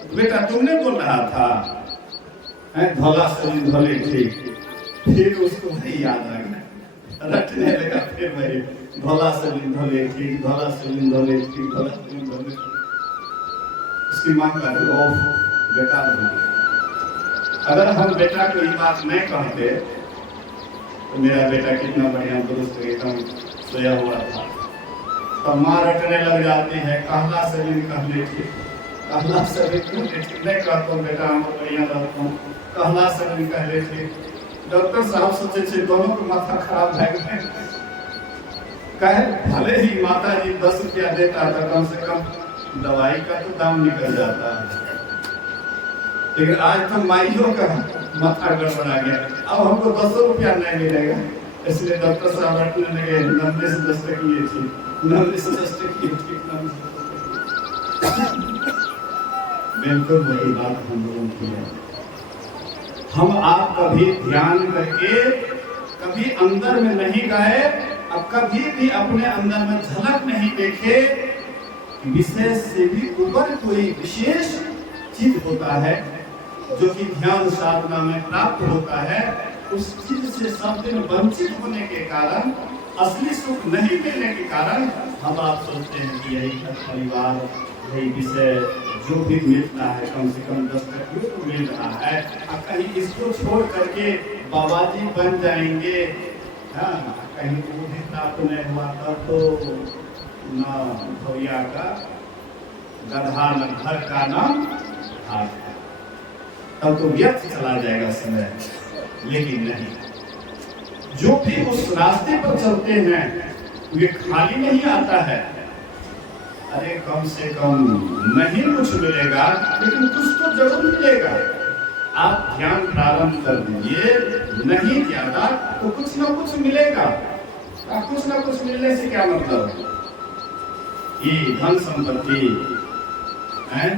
तो बेटा तुमने बोल रहा था धोला सलीम धोले ठीक। फिर उसको वही याद आ गया, रटने लगा फिर वही धोला सलीम धोले ठीक, धोला सलीम धोले ठीक, धोला सलीम धोले। उसकी मांग का बेकार हो गया। अगर हम बेटा को ये बात नहीं कहते तो मेरा बेटा कितना बढ़िया दुरुस्त एकदम सोया हुआ था। तो माँ रटने लग जाती है, कहला सलीम कहले ठीक, कहला सलीम कहले ठीक। नहीं कहता हूँ बेटा हम बढ़िया रहता हूँ, कहला सलीम कहले ठीक। डॉक्टर साहब सोचे थे दोनों को माथा खराब है। कहे भले ही माता जी 10 रुपया देता था, कम से कम दवाई का तो दाम निकल जाता है, लेकिन आज तो माइयों का माथा गड़बड़ा गया। अब हमको 10 रुपया नहीं मिलेगा, इसलिए डॉक्टर साहब रटने लगे 90 से 10 तक ये ठीक, 90 से 10 तक ये ठीक। बिल्कुल वही बात हम लोगों की है। हम आप कभी ध्यान करके कभी अंदर में नहीं गए, अब कभी भी अपने अंदर में झलक नहीं देखे कि विशेष से भी ऊपर कोई विशेष चीज होता है जो कि ध्यान साधना में प्राप्त होता है। उस चीज से सब दिन वंचित होने के कारण, असली सुख नहीं मिलने के कारण हम आप सोचते हैं कि यही परिवार, यही विषय जो भी मिलता है कम से कम 10 तक तो मिल रहा है, कहीं इसको छोड़ करके बाबा जी बन जाएंगे। हाँ, कहीं वो भी प्राप्त नहीं हुआ तब तो न भैया का गधा न घर का नाम हाथ, तब तो व्यर्थ चला जाएगा समय। लेकिन नहीं, जो भी उस रास्ते पर चलते हैं वे खाली नहीं आता है। अरे कम से कम नहीं कुछ मिलेगा, लेकिन कुछ तो जरूर मिलेगा। आप ध्यान प्रारंभ कर दीजिए, नहीं ज्यादा तो कुछ ना कुछ मिलेगा। कुछ ना कुछ मिलने से क्या मतलब है? ये धन संपत्ति है।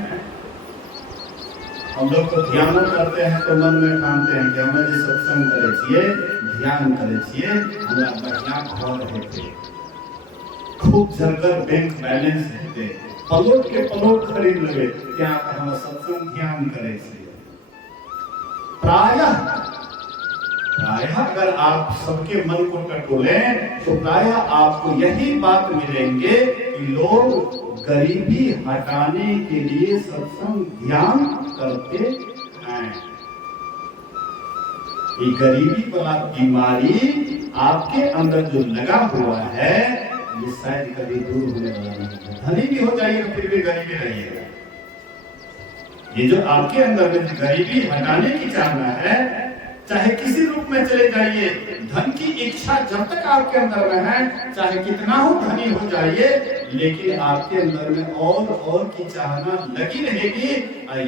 हम लोग तो ध्यान करते हैं तो मन में मानते हैं कि हमें जो सत्संग करे छिए, ध्यान करे छिए, हमरा बढ़िया घर हेते, खूब जरगर बैंक बैलेंस हेते, पलोट के पलोट खरीद लेबे, क्या हम सत्संग ध्यान करे छिए। प्रायः अगर आप सबके मन को टटोलें तो प्रायः आपको यही बात मिलेंगे कि लोग गरीबी हटाने के लिए सत्संग ध्यान करते हैं। ये गरीबी वाला बीमारी आपके अंदर जो लगा हुआ है, ये शायद कभी दूर होने वाला नहीं है। धनी भी हो जाइएगा फिर भी गरीबी रहिएगा। ये जो आपके अंदर में गरीबी हटाने की चाहना है, चाहे किसी रूप में चले जाइए, धन की इच्छा जब तक आपके अंदर में है, चाहे कितना हो धनी हो जाइए, लेकिन आपके अंदर में और की चाहना लगी रहेगी।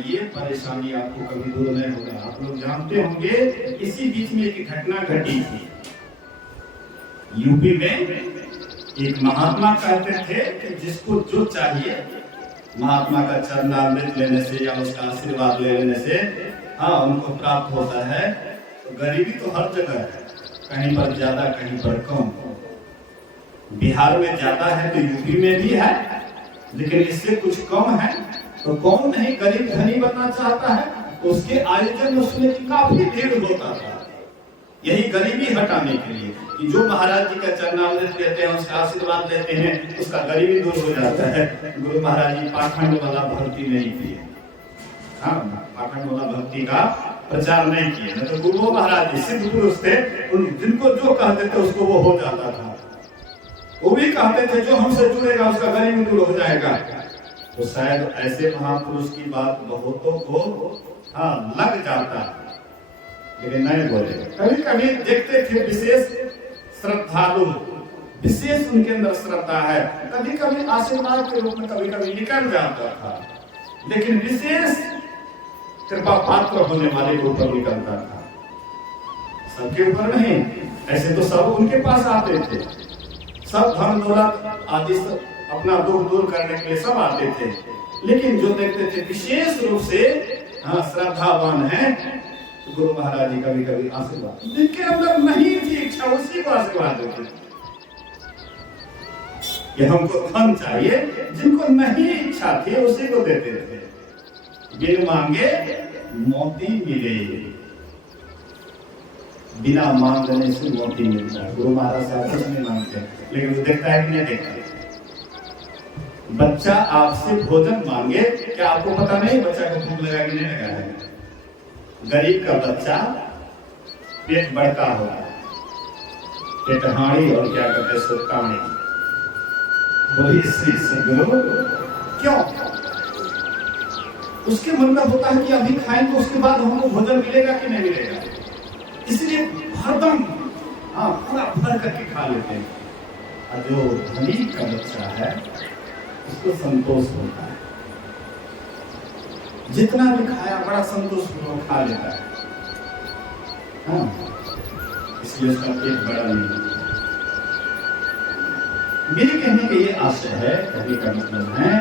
ये परेशानी आपको कभी दूर नहीं होगा। आप लोग जानते होंगे, इसी बीच में एक घटना घटी थी। यूपी में एक महात्मा कहते थे कि जिसको जो चाहिए, महात्मा का चरणामृत लेने से या उसका आशीर्वाद लेने से हाँ उनको प्राप्त होता है। तो गरीबी तो हर जगह है, कहीं पर ज्यादा कहीं पर कम। बिहार में ज्यादा है तो यूपी में भी है, लेकिन इससे कुछ कम है। तो कौन नहीं गरीब धनी बनना चाहता है? तो उसके आयोजन में उसमें काफी भीड़ होता था, यही गरीबी हटाने के लिए कि जो महाराज जी का चरणामृत लेते हैं, उसका आशीर्वाद लेते हैं, उसका गरीबी दूर हो जाता है। गुरु महाराज जी पाखंड वाला भक्ति नहीं किए, हाँ पाखंड वाला भक्ति का प्रचार नहीं किए। तो गुरु महाराज जी सिद्ध पुरुष थे, जिनको जो कहते थे उसको वो हो जाता था। वो भी कहते थे जो हमसे जुड़ेगा उसका गरीबी दूर हो जाएगा। तो शायद ऐसे महापुरुष की बात बहुतों को हाँ लग जाता, लेकिन नहीं बोले। कभी कभी देखते थे विशेष श्रद्धालु, विशेष उनके अंदर श्रद्धा है, कभी कभी आशीर्वाद के रूप में कभी कभी निकल जाता था, लेकिन विशेष कृपा पात्र होने वाले के ऊपर निकलता था, सबके ऊपर नहीं। ऐसे तो सब उनके पास आते थे, सब धन दौलत आदि अपना दुख दूर करने के लिए सब आते थे, लेकिन जो देखते थे विशेष रूप से हाँ श्रद्धावान है, तो गुरु महाराज जी कभी कभी आशीर्वाद, जिनके अंदर नहीं थी इच्छा उसी को आशीर्वाद देते थे कि हमको धन चाहिए, जिनको नहीं इच्छा थी उसी को देते थे। बिन मांगे मोती मिले, बिना मांगने से मोती मिलता है। गुरु महाराज से कुछ नहीं मांगते, लेकिन वो देखता है कि नहीं देखता। बच्चा आपसे भोजन मांगे, क्या आपको पता नहीं बच्चा को भूख लगा कि नहीं लगा है? गरीब का बच्चा पेट बड़का होगा, पेटहाड़ी और क्या कहते सुतानी, वही श्री सदगुरु क्यों? उसके मन में होता है कि अभी खाएं तो उसके बाद हमको भोजन मिलेगा कि नहीं मिलेगा, इसलिए हरदम हाँ पूरा भर करके खा लेते हैं। और जो धनी का बच्चा है उसको संतोष होता है, जितना भी खाया बड़ा संतोष पूर्वक खा लेता है, हाँ इसलिए उसका पेट बड़ा नहीं होता। मेरे कहने का ये आशय है, कहने का मतलब है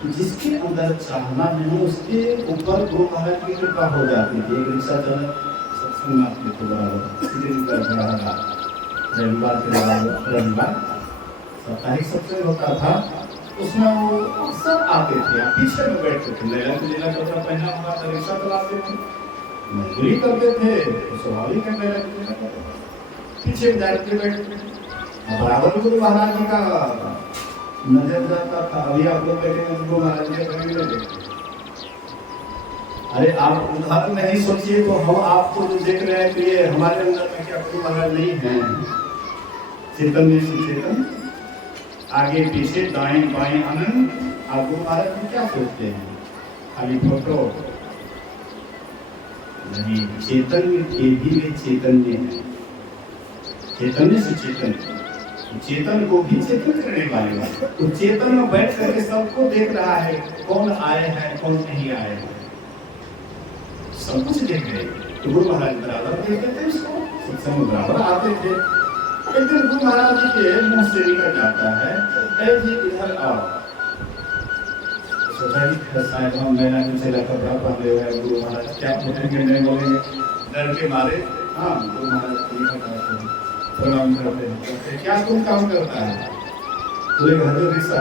कि जिसके अंदर चाहना नहीं उसके ऊपर गुरु महाराज की कृपा हो जाती थी। एक रिक्शा चालक सत्संग आपके तो रविवार साप्ताहिक सत्संग होता था, उसमें वो सब आते थे, पीछे में बैठते थे, नीला कपड़ा पहना हुआ था, रिक्शा चलाते थे, मजदूरी करते थे, स्वाभाविक है पीछे जाके बैठते थे। बराबर गुरु महाराज जी का नजर जाता था। अभी आप लोग देखेंगे गुरु महाराज जी कभी नहीं देखते। अरे आप उदाहरण नहीं सोचिए तो हम आपको जो देख रहे हैं कि ये हमारे अंदर में क्या गुरु महाराज नहीं है? चेतन में सुचेतन, आगे पीछे दाएं बाएं आनंद। आप गुरु महाराज जी क्या सोचते हैं? खाली फोटो नहीं, चेतन में भी वे चैतन्य है, चैतन्य से चेतन, चेतन को भी चेतन करने वाले हैं। तो चेतन में बैठ करके सबको देख रहा है, कौन आए हैं कौन नहीं आए हैं, सब कुछ देख रहे हैं। तो गुरु महाराज बराबर देखते थे उसको, सत्संग में बराबर आते थे। एक दिन गुरु महाराज जी के मुंह से निकल जाता है, ए जी इधर आओ। सोचा जी शायद हम मैंने कुछ कपड़ा पहने हुए हैं, गुरु महाराज क्या बोलेंगे नहीं बोलेंगे, डर के मारे हाँ गुरु महाराज प्रणाम करते हैं। क्या तुम काम करता है? पूरे घर में रिक्शा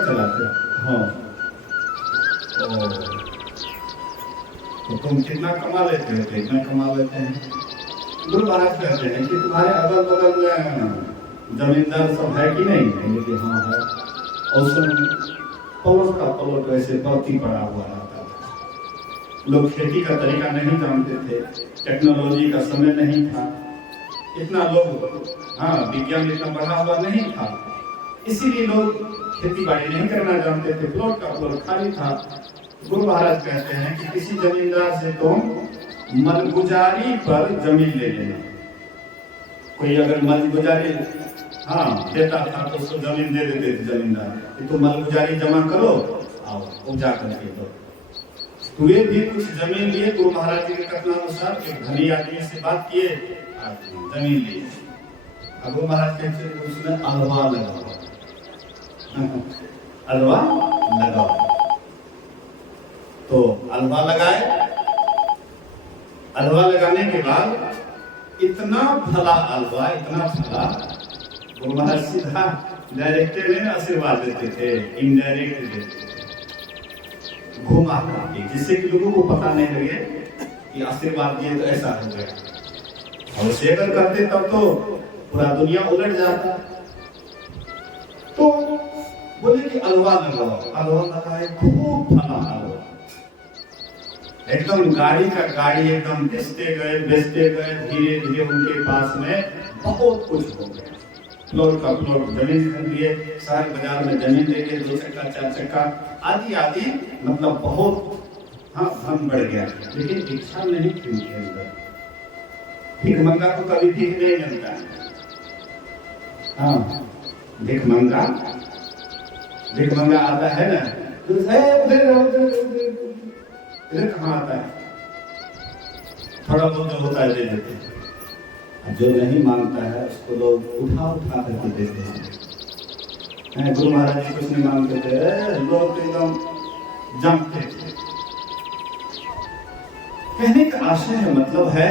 चलाते हाँ। तो तुम कितना कमा लेते हो? कितना कमा लेते हैं? गुरु महाराज कहते हैं कि तुम्हारे अगल बगल में जमींदार सब है कि नहीं? कहेंगे कि हाँ है। और उसमें पलट का पलट वैसे बर्ती पड़ा हुआ रहता था। लोग खेती का तरीका नहीं जानते थे, टेक्नोलॉजी का समय नहीं था, इतना लोग हाँ विज्ञान इतना बढ़ा हुआ नहीं था, इसीलिए लोग खेती बाड़ी नहीं करना जानते थे। प्लॉट का प्लॉट खाली था। गुरु महाराज कहते हैं कि किसी जमींदार से तुम मनगुजारी पर जमीन ले लेना। कोई अगर मनगुजारी हाँ देता था तो उसको जमीन दे देते थे जमींदार कि तुम मनगुजारी जमा करो, आओ उपजा करके दो। तो वे भी कुछ जमीन लिए। गुरु महाराज जी के कथनानुसार एक धनी आदमी से बात किए, जमीन ली। अब गुरु महाराज कहते हैं उसमें अलवा लगाओ, अलवा लगाओ। तो अलवा लगाए। अलवा लगाने के बाद इतना भला अलवा, इतना भला, गुरु महाराज सीधा डायरेक्ट में आशीर्वाद देते थे, इनडायरेक्ट देते थे, घुमा करके, जिससे कि लोगों को पता नहीं लगे कि आशीर्वाद दिए तो ऐसा हो गया। और उसे अगर करते तब तो पूरा दुनिया उलट जाता। तो बोले कि अलवा लगाओ। अलवा लगाए, खूब फला अलवा, एकदम गाड़ी का गाड़ी एकदम बेचते गए, धीरे धीरे उनके पास में बहुत कुछ हो गया। प्लॉट का प्लॉट जमीन खरीद लिए, शहर बाजार में जमीन लेके 2 चक्का 4 चक्का आदि आदि, मतलब बहुत हाँ धन बढ़ गया। लेकिन इच्छा नहीं थी उनके अंदर। भीख मंगा तो कभी भीख नहीं मिलता है। हाँ भीख मंगा आता है ना, इधर कहाँ आता है? थोड़ा बहुत जो होता है दे देते हैं, जो नहीं मांगता है उसको लोग उठा करके देते हैं। गुरु महाराज जी कुछ नहीं मांगते थे, लोग एकदम जमते थे। कहने का आशय है, मतलब है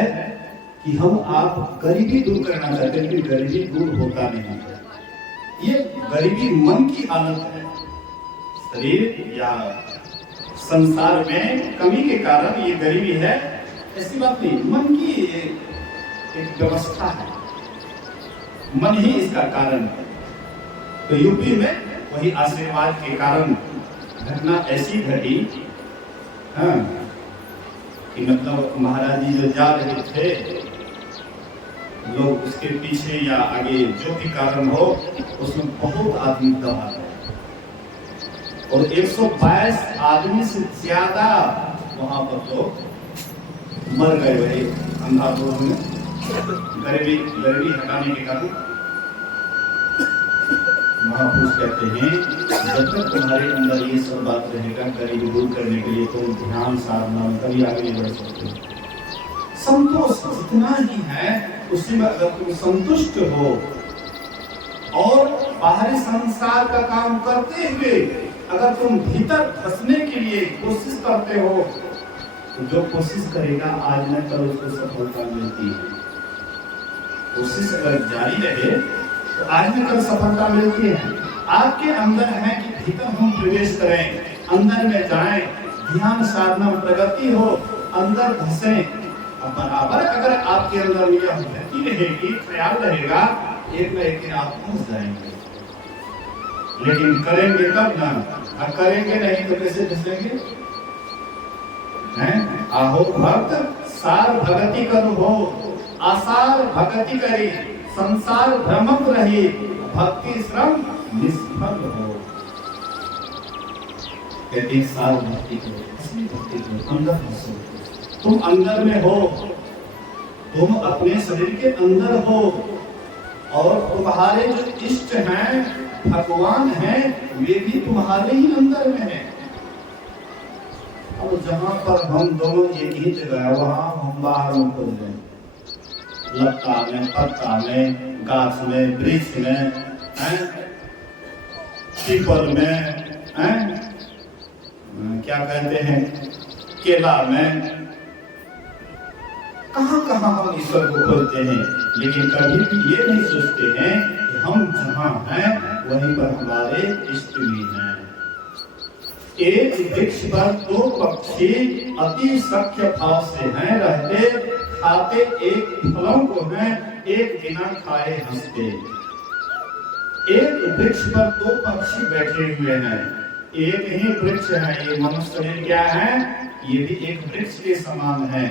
कि हम आप गरीबी दूर करना चाहते हैं, लेकिन गरीबी दूर होता नहीं है। ये गरीबी मन की हालत है। शरीर या संसार में कमी के कारण ये गरीबी है, ऐसी बात नहीं। मन की एक व्यवस्था है, मन ही इसका कारण है। तो यूपी में वही आशीर्वाद के कारण घटना ऐसी घटी, हाँ, कि मतलब महाराज जी जो जा रहे थे, लोग उसके पीछे या आगे जो भी कारण हो, उसमें बहुत आदमी दबा गए और 122 आदमी से ज्यादा वहां पर लोग मर गए। वही अंधाधुंध में गरीबी हटाने के कारण महापुरुष कहते हैं, जब तक तुम्हारे अंदर ये सब बात रहेगा, गरीबी दूर करने के लिए तुम ध्यान साधना कभी आगे नहीं बढ़ सकते। संतोष जितना ही है उसी में अगर तुम संतुष्ट हो और बाहरी संसार का काम करते हुए अगर तुम भीतर फंसने के लिए कोशिश करते हो, तो जो कोशिश करेगा आज न कल उसको सफलता मिलती है। कोशिश अगर जारी रहे तो आज न कल सफलता मिलती है। आपके अंदर है कि भीतर हम प्रवेश करें, अंदर में जाएं, ध्यान साधना प्रगति हो, अंदर धंसें। बराबर अगर आपके अंदर यह गति रहेगी, ख्याल रहेगा, एक न एक दिन आप पहुंच जाएंगे। लेकिन करेंगे तब ना, करेंगे नहीं तो कैसे फंसेंगे? आहो भक्त सार भगति करू हो, आसार भगति करी, संसार भ्रमक रही, भक्ति श्रम निष्फल हो। कहते सार भक्ति करो, असली भक्ति करो, अंदर फंसो। तुम अंदर में हो, तुम अपने शरीर के अंदर हो और तुम्हारे जो इष्ट हैं, भगवान हैं, वे भी तुम्हारे ही अंदर में हैं। और जहां पर हम दोनों एक ही जगह है, वहां हम बाहर में खोज रहे हैं, लता में, पत्ता में, गाछ में, वृक्ष में, पीपल में, क्या कहते हैं, केला में, कहां कहां हम ईश्वर को खोजते हैं। लेकिन कभी भी ये नहीं सोचते हैं कि हम जहां हैं वहीं पर हमारे इष्ट भी हैं। एक वृक्ष पर दो पक्षी अति सख्य भाव से हैं रहते, खाते एक फलों को हैं, एक बिना खाए हंसते। एक वृक्ष पर दो पक्षी बैठे हुए हैं, एक ही वृक्ष है। ये मनुष्य शरीर क्या है? ये भी एक वृक्ष के समान है,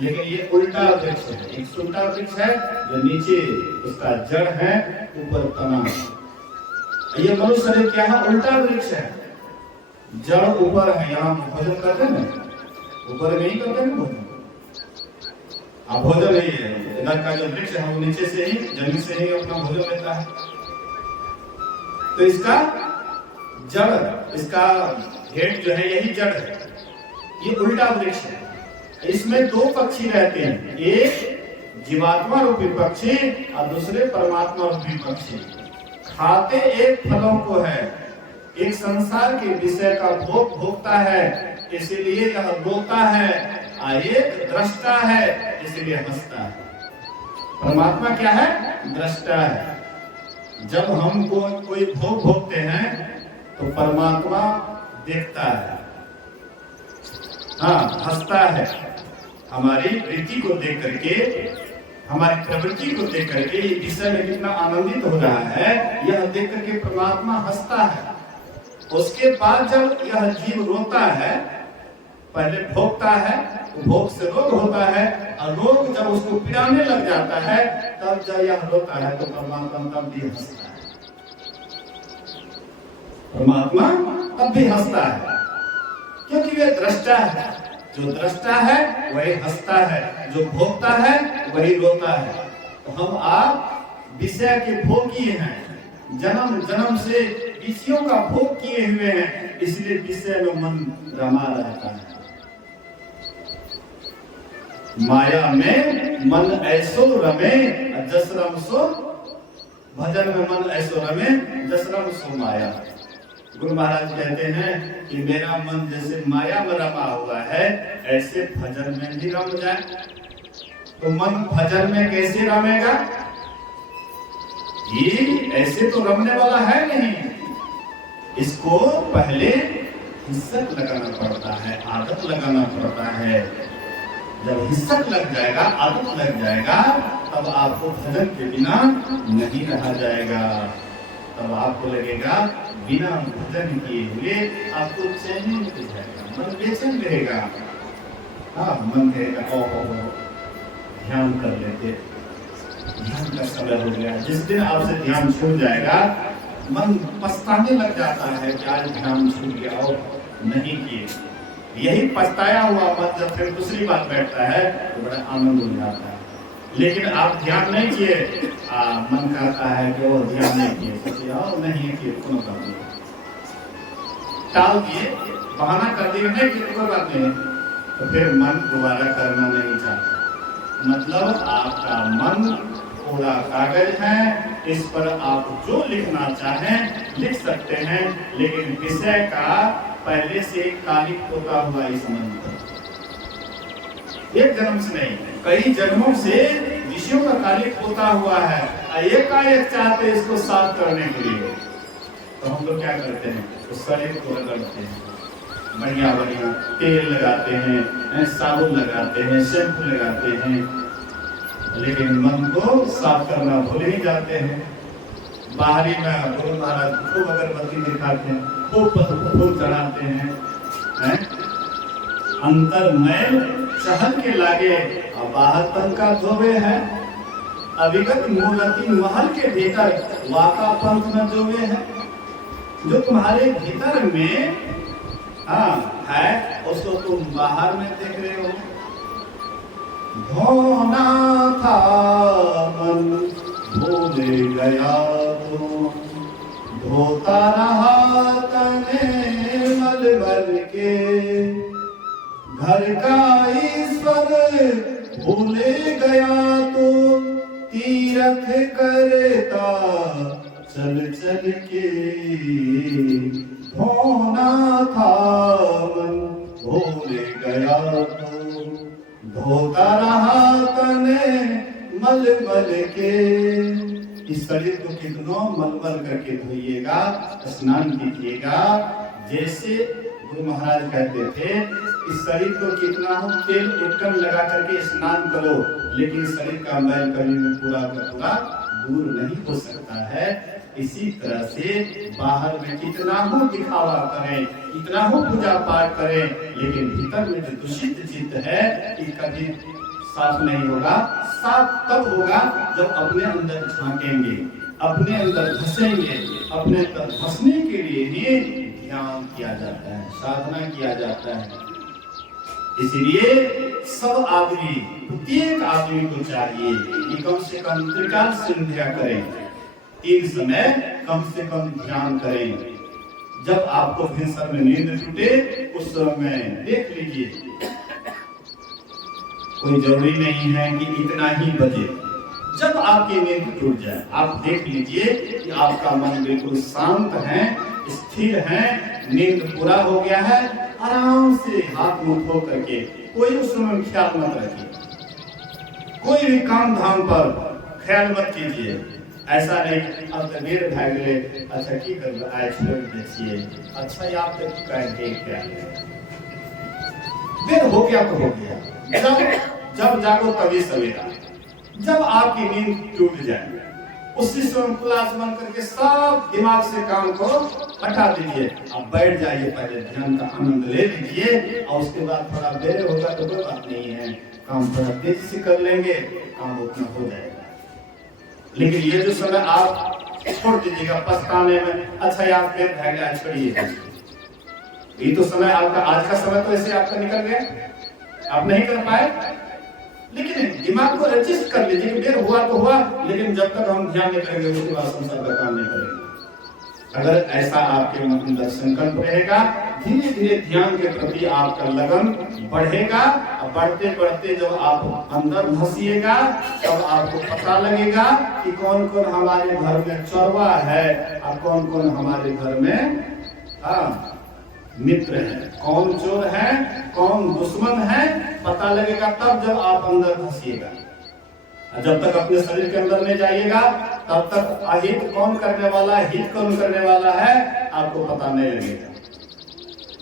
लेकिन ये उल्टा वृक्ष है। एक उल्टा वृक्ष है जो नीचे उसका जड़ है, ऊपर तना। ये मनुष्य शरीर क्या है? उल्टा वृक्ष है, जड़ ऊपर है। यहाँ भोजन करते हैं ना, ऊपर में ही करते हैं भोजन। आप भोजन नहीं है, इधर का जो वृक्ष है वो नीचे से ही, जमीन से ही अपना भोजन लेता है। तो इसका जड़, इसका हेड जो है यही जड़ है। ये उल्टा वृक्ष है। इसमें दो पक्षी रहते हैं, एक जीवात्मा रूपी पक्षी और दूसरे परमात्मा रूपी पक्षी। खाते एक फलों को है, एक संसार के विषय का भोग भोगता है, इसीलिए यह रोता है, और एक दृष्टा है, इसलिए हंसता है। परमात्मा क्या है? दृष्टा है। जब हम कोई भोग भोगते हैं तो परमात्मा देखता है, हाँ, हंसता है। हमारी वृत्ति को देख करके, हमारी प्रवृत्ति को देख करके ये विषय में कितना आनंदित हो रहा है, यह देख करके परमात्मा हंसता है। उसके बाद जब यह जीव रोता है, पहले भोगता है, भोग से रोग होता है, और रोग जब उसको पीड़ाने लग जाता है, तब जब यह रोता है तो परमात्मा तब भी हंसता है। परमात्मा तब भी हंसता है, क्योंकि वे दृष्टा है। जो दृष्टा है वही हंसता है, जो भोगता है वही रोता है। तो हम आप विषय के भोगी हैं, जन्म जन्म से विषयों का भोग किए हुए हैं, इसलिए विषय में मन रमा रहता है। माया में मन ऐसो रमे, जस रम सो भजन में मन ऐसो रमे जस रम सो माया। गुरु महाराज कहते हैं कि मेरा मन जैसे माया में रमा हुआ है ऐसे भजन में भी रम जाए। तो मन भजन में कैसे रमेगा? ये ऐसे तो रमने वाला है नहीं, इसको पहले हिस्सक लगाना पड़ता है, आदत लगाना पड़ता है। जब हिस्सक लग जाएगा, आदत लग जाएगा, तब आपको भजन के बिना नहीं रहा जाएगा। तब आपको लगेगा बिना भजन किए हुए आपको चैन नहीं मिल जाएगा, मन बेचैन रहेगा। हाँ, मन कहेगा ओहो ध्यान कर लेते, ध्यान का समय हो गया। जिस दिन आपसे ध्यान छूट जाएगा मन पछताने लग जाता है कि आज ध्यान छूट गया और नहीं किए। यही पछताया हुआ मन जब फिर दूसरी बार बैठता है तो बड़ा आनंद हो जाता है। लेकिन आप ध्यान नहीं किए, मन कहता है कि वो ध्यान नहीं किए, नहीं किए, कोनो बात नहीं, टाल दिए, बहाना कर दिए, नहीं किए कोई बात नहीं, तो फिर मन दोबारा करना नहीं चाहता। मतलब आपका मन पूरा कागज है, इस पर आप जो लिखना चाहें लिख सकते हैं, लेकिन विषय का पहले से कालिक होता हुआ इस मन पर एक जन्म से नहीं कई जन्मों से विषयों का कालिक होता हुआ है। एकाएक चाहते इसको साफ करने के लिए, तो हम लोग क्या करते हैं, तो शरीर को रगड़ते हैं, बढ़िया बढ़िया तेल लगाते हैं, साबुन लगाते हैं, शैम्पू लगाते हैं, लेकिन मन को साफ करना भूल ही जाते हैं। बाहरी में गुरु महाराज खूब अगरबत्ती दिखाते हैं, खूब फूल चढ़ाते हैं, अंतर मैल चहल के लागे और बाहर तन का धोवे है। अविगत मूर्ति महल के भीतर वाका पंथ न जोवे है। जो तुम्हारे भीतर में है उसको तुम बाहर में देख रहे हो। धोना था मन भूल गया तो धोता रहा तने मल भर के। घर का ईश्वर भूले गया तो तीरथ करता चल चल के। धोना था मन भूल गया तो धोता रहा तने मल मल के। इस शरीर को कितनों मलमल करके धोइएगा, स्नान कीजिएगा। जैसे गुरु महाराज कहते थे इस शरीर को कितना हो तेल उत्तम लगा करके स्नान करो, लेकिन शरीर का मैल कभी भी पूरा का पूरा दूर नहीं हो सकता है। इसी तरह से बाहर में कितना हो दिखावा करें, कितना हो पूजा पाठ करें, लेकिन भीतर में जो दूषित चित्त है कि कभी साफ नहीं होगा। साफ तब होगा जब अपने अंदर झांकेंगे, अपने अंदर धसेंगे। अपने अंदर धसने के लिए ही ध्यान किया जाता है, साधना किया जाता है। इसलिए सब आदमी, प्रत्येक आदमी को चाहिए कि कम से कम त्रिकाल संध्या करें, 3 समय कम से कम ध्यान करें। जब आपको भिनसर में नींद टूटे उस समय देख लीजिए, कोई जरूरी नहीं है कि इतना ही बजे। जब आपकी नींद टूट जाए आप देख लीजिए कि आपका मन बिल्कुल शांत है, स्थिर है, नींद पूरा हो गया है। आराम से हाथ मुंह धो करके कोई उस समय ख्याल मत रखिए, कोई भी काम धाम पर ख्याल मत कीजिए। ऐसा नहीं अब तबीर भाग ले, अच्छा की कर आए छोड़ दीजिए, अच्छा ये आप तक क्या देर हो गया तो हो गया। जब जागो तभी सवेरा। जब आपकी नींद टूट जाए उसी समय क्लास बंद करके सब दिमाग से काम को हटा दीजिए। अब बैठ जाइए, पहले ध्यान का आनंद ले लीजिए और उसके बाद थोड़ा देर होगा तो कोई बात नहीं है, काम थोड़ा तेजी से कर लेंगे, काम उतना हो जाएगा। लेकिन ये जो समय आप छोड़ दीजिएगा पछताने में, अच्छा यार देर भाग गया छोड़िए। ये तो समय आपका, आज का समय तो ऐसे आपका निकल गया, आप नहीं कर पाए। लेकिन दिमाग को एडजस्ट कर लीजिए कि देर हुआ तो हुआ, लेकिन जब तक हम ध्यान नहीं करेंगे उसके बाद संसार का काम नहीं करेंगे। अगर ऐसा आपके मन अंदर संकल्प रहेगा, धीरे धीरे ध्यान के प्रति आपका लगन बढ़ेगा। बढ़ते बढ़ते जब आप अंदर धसिएगा तब आपको पता लगेगा कि कौन कौन हमारे घर में चोरवा है और कौन कौन हमारे घर में मित्र है, कौन चोर है, कौन दुश्मन है, पता लगेगा तब जब आप अंदर धसिएगा। जब तक अपने शरीर के अंदर नहीं जाइएगा तब तक अहित कौन करने वाला है, हित कौन करने वाला है, आपको पता नहीं लगेगा।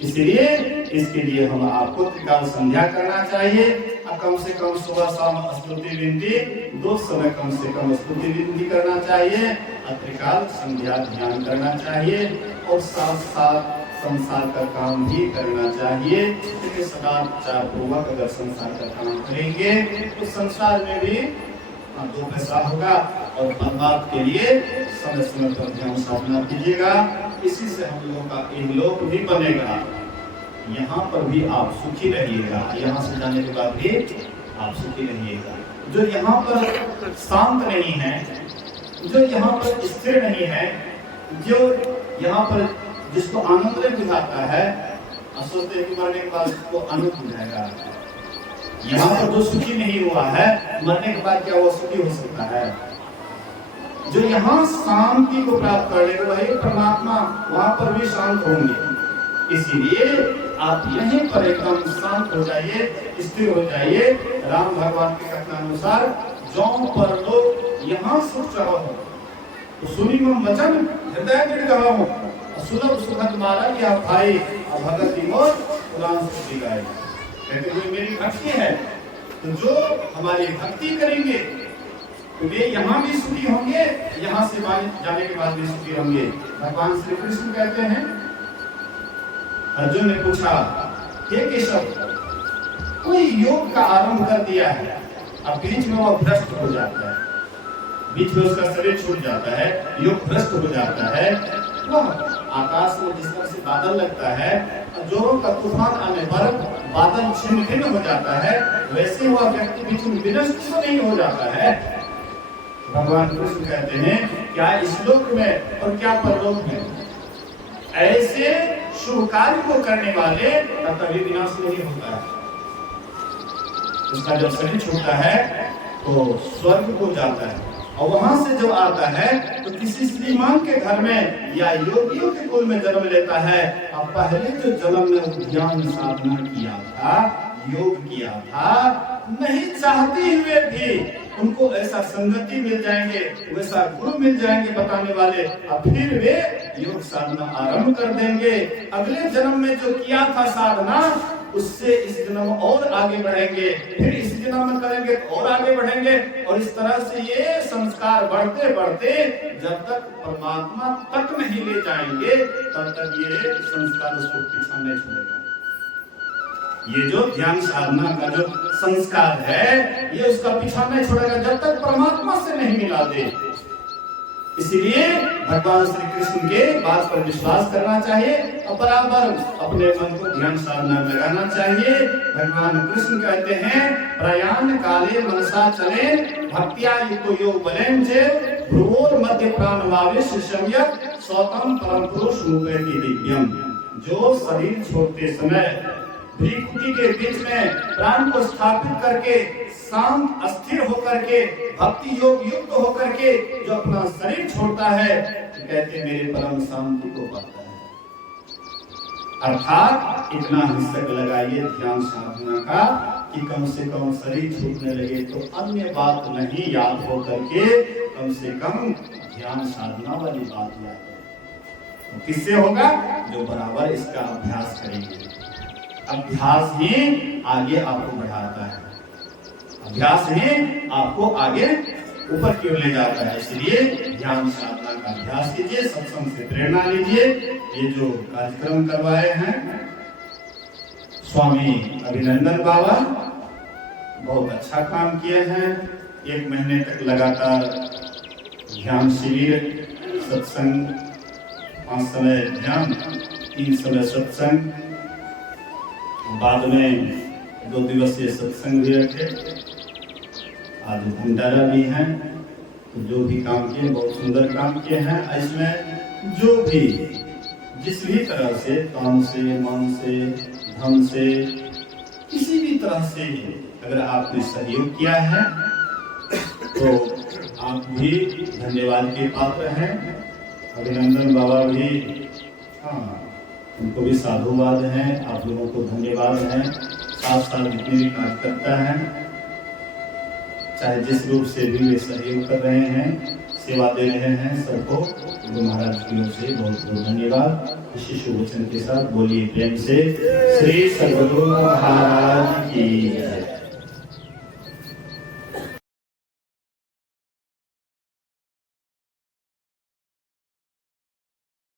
इसलिए इसके लिए हम आपको त्रिकाल संध्या करना चाहिए। कम से कम सुबह शाम स्तुति विनती 2 समय कम से कम स्तुति विनती करना चाहिए, त्रिकाल संध्या ध्यान करना चाहिए और साथ साथ संसार का काम भी करना चाहिए। क्योंकि सदाचार पूर्वक अगर संसार का काम करेंगे तो संसार में भी 2 पैसा होगा और परमात्मा के लिए समय समय पर ध्यान साधना कीजिएगा। इसी से हम लोगों का इहलोक भी बनेगा, यहाँ पर भी आप सुखी रहिएगा, यहाँ से जाने के बाद भी आप सुखी रहिएगा। जो यहाँ पर शांत नहीं है, जो यहाँ पर स्थिर नहीं है, जो यहाँ पर जिसको आनंद नहीं बुझाता है, सोचते कि मरने के बाद उसको आनंद बुझाएगा। यहाँ पर जो सुखी नहीं हुआ है, मरने के बाद क्या वो सुखी हो सकता है? जो यहाँ शांति को प्राप्त कर लेगा वही परमात्मा वहां पर भी शांत होंगे। इसीलिए आप यहीं पर एकदम शांत हो जाइए, स्थिर हो जाइए। राम भगवान के कथनानुसार जो पर लोग यहाँ सुख चाहो तो सुनी मम वचन हृदय दृढ़ गवाओ, सुलभ सुखद मार्ग या भाई भगत मोर पुराण सुखी गाय। कहते हुए मेरी भक्ति है तो जो हमारी भक्ति करेंगे तो वे यहाँ भी सुखी होंगे, यहाँ से जाने के बाद भी सुखी होंगे। भगवान श्री कृष्ण कहते हैं, अर्जुन ने पूछा, हे केशव, कोई योग का आरंभ कर दिया है, अब बीच में वह भ्रष्ट हो जाता है, बीच में उसका शरीर छूट जाता है, योग भ्रष्ट हो जाता है। वह आकाश में जिस तरह से बादल लगता है, जोरों का तूफान आने पर बादल छिन्न भिन्न हो जाता है, वैसे वह व्यक्ति बीच में विनष्ट नहीं हो जाता है। भगवान कृष्ण कहते हैं, क्या इस लोक में और क्या परलोक में ऐसे शुभ कार्य को करने वाले का कभी विनाश नहीं होता है। उसका जब शरीर छूटता है तो स्वर्ग को जाता है और वहां से जो आता है तो किसी श्रीमान के घर में या योगियों के कुल में जन्म लेता है। और पहले जो जन्म में ध्यान साधना किया था, योग किया था, नहीं चाहते हुए भी उनको ऐसा संगति मिल जाएंगे, वैसा गुरु मिल जाएंगे बताने वाले, और फिर वे योग साधना आरंभ कर देंगे। अगले जन्म में जो किया था साधना, उससे इस जन्म और आगे बढ़ेंगे, फिर इस जन्म में करेंगे तो और आगे बढ़ेंगे, और इस तरह से ये संस्कार बढ़ते बढ़ते जब तक परमात्मा तक नहीं ले जाएंगे तब तक ये संस्कार उसको पीछा नहीं छोड़ेगा। ये जो ध्यान साधना का जो संस्कार है, ये उसका पीछा नहीं छोड़ेगा जब तक परमात्मा से नहीं मिला दे। इसीलिए भगवान श्री कृष्ण के बात पर विश्वास करना चाहिए और बराबर अपने मन को ध्यान साधना लगाना चाहिए। भगवान कृष्ण कहते हैं, प्रयाण काले मनसा चले भक्त्या युक्तो योग बलेन चे भ्रुवोर मध्य प्राण भावेश सम्यक स्वतम परम पुरुष रूपेति दिव्यम। जो शरीर छोड़ते समय भ्रीकुटी के बीच में प्राण को स्थापित करके शांत अस्थिर होकर के भक्ति योग युक्त होकर के जो अपना शरीर छोड़ता है, कहते मेरे परम शांति को पाता है। अर्थात इतना हिस्सा लगाइए ध्यान साधना का कि कम से कम शरीर छूटने लगे तो अन्य बात नहीं याद हो करके कम से कम ध्यान साधना वाली बात याद करें। तो किससे होगा? जो बराबर इसका अभ्यास करेंगे। अभ्यास ही आगे आपको बढ़ाता है, अभ्यास ही आपको आगे ऊपर की ओर ले जाता है। इसलिए ध्यान साधना का अभ्यास कीजिए, सत्संग से प्रेरणा लीजिए। ये जो कार्यक्रम करवाए हैं स्वामी अभिनंदन बाबा, बहुत अच्छा काम किए हैं। 1 महीने तक लगातार ध्यान शिविर, सत्संग, 5 समय ध्यान, 3 समय सत्संग, बाद में 2 दिवसीय सत्संग भी रखे, आज भंडारा भी है। तो जो भी काम किए बहुत सुंदर काम किए हैं। इसमें जो भी जिस भी तरह से काम से, मन से, धन से, किसी भी तरह से अगर आपने सहयोग किया है तो आप भी धन्यवाद के पात्र हैं। अभिनंदन बाबा भी, हाँ, उनको भी साधुवाद हैं, आप लोगों को धन्यवाद हैं। साथ साथ जितने भी कार्यकर्ता हैं, चाहे जिस रूप से भी वे सहयोग कर रहे हैं, सेवा दे रहे हैं, सबको गुरु महाराज की ओर से बहुत बहुत धन्यवाद। इसी शुभ वचन के साथ बोलिए प्रेम से श्री सद्गुरु महाराज की जय।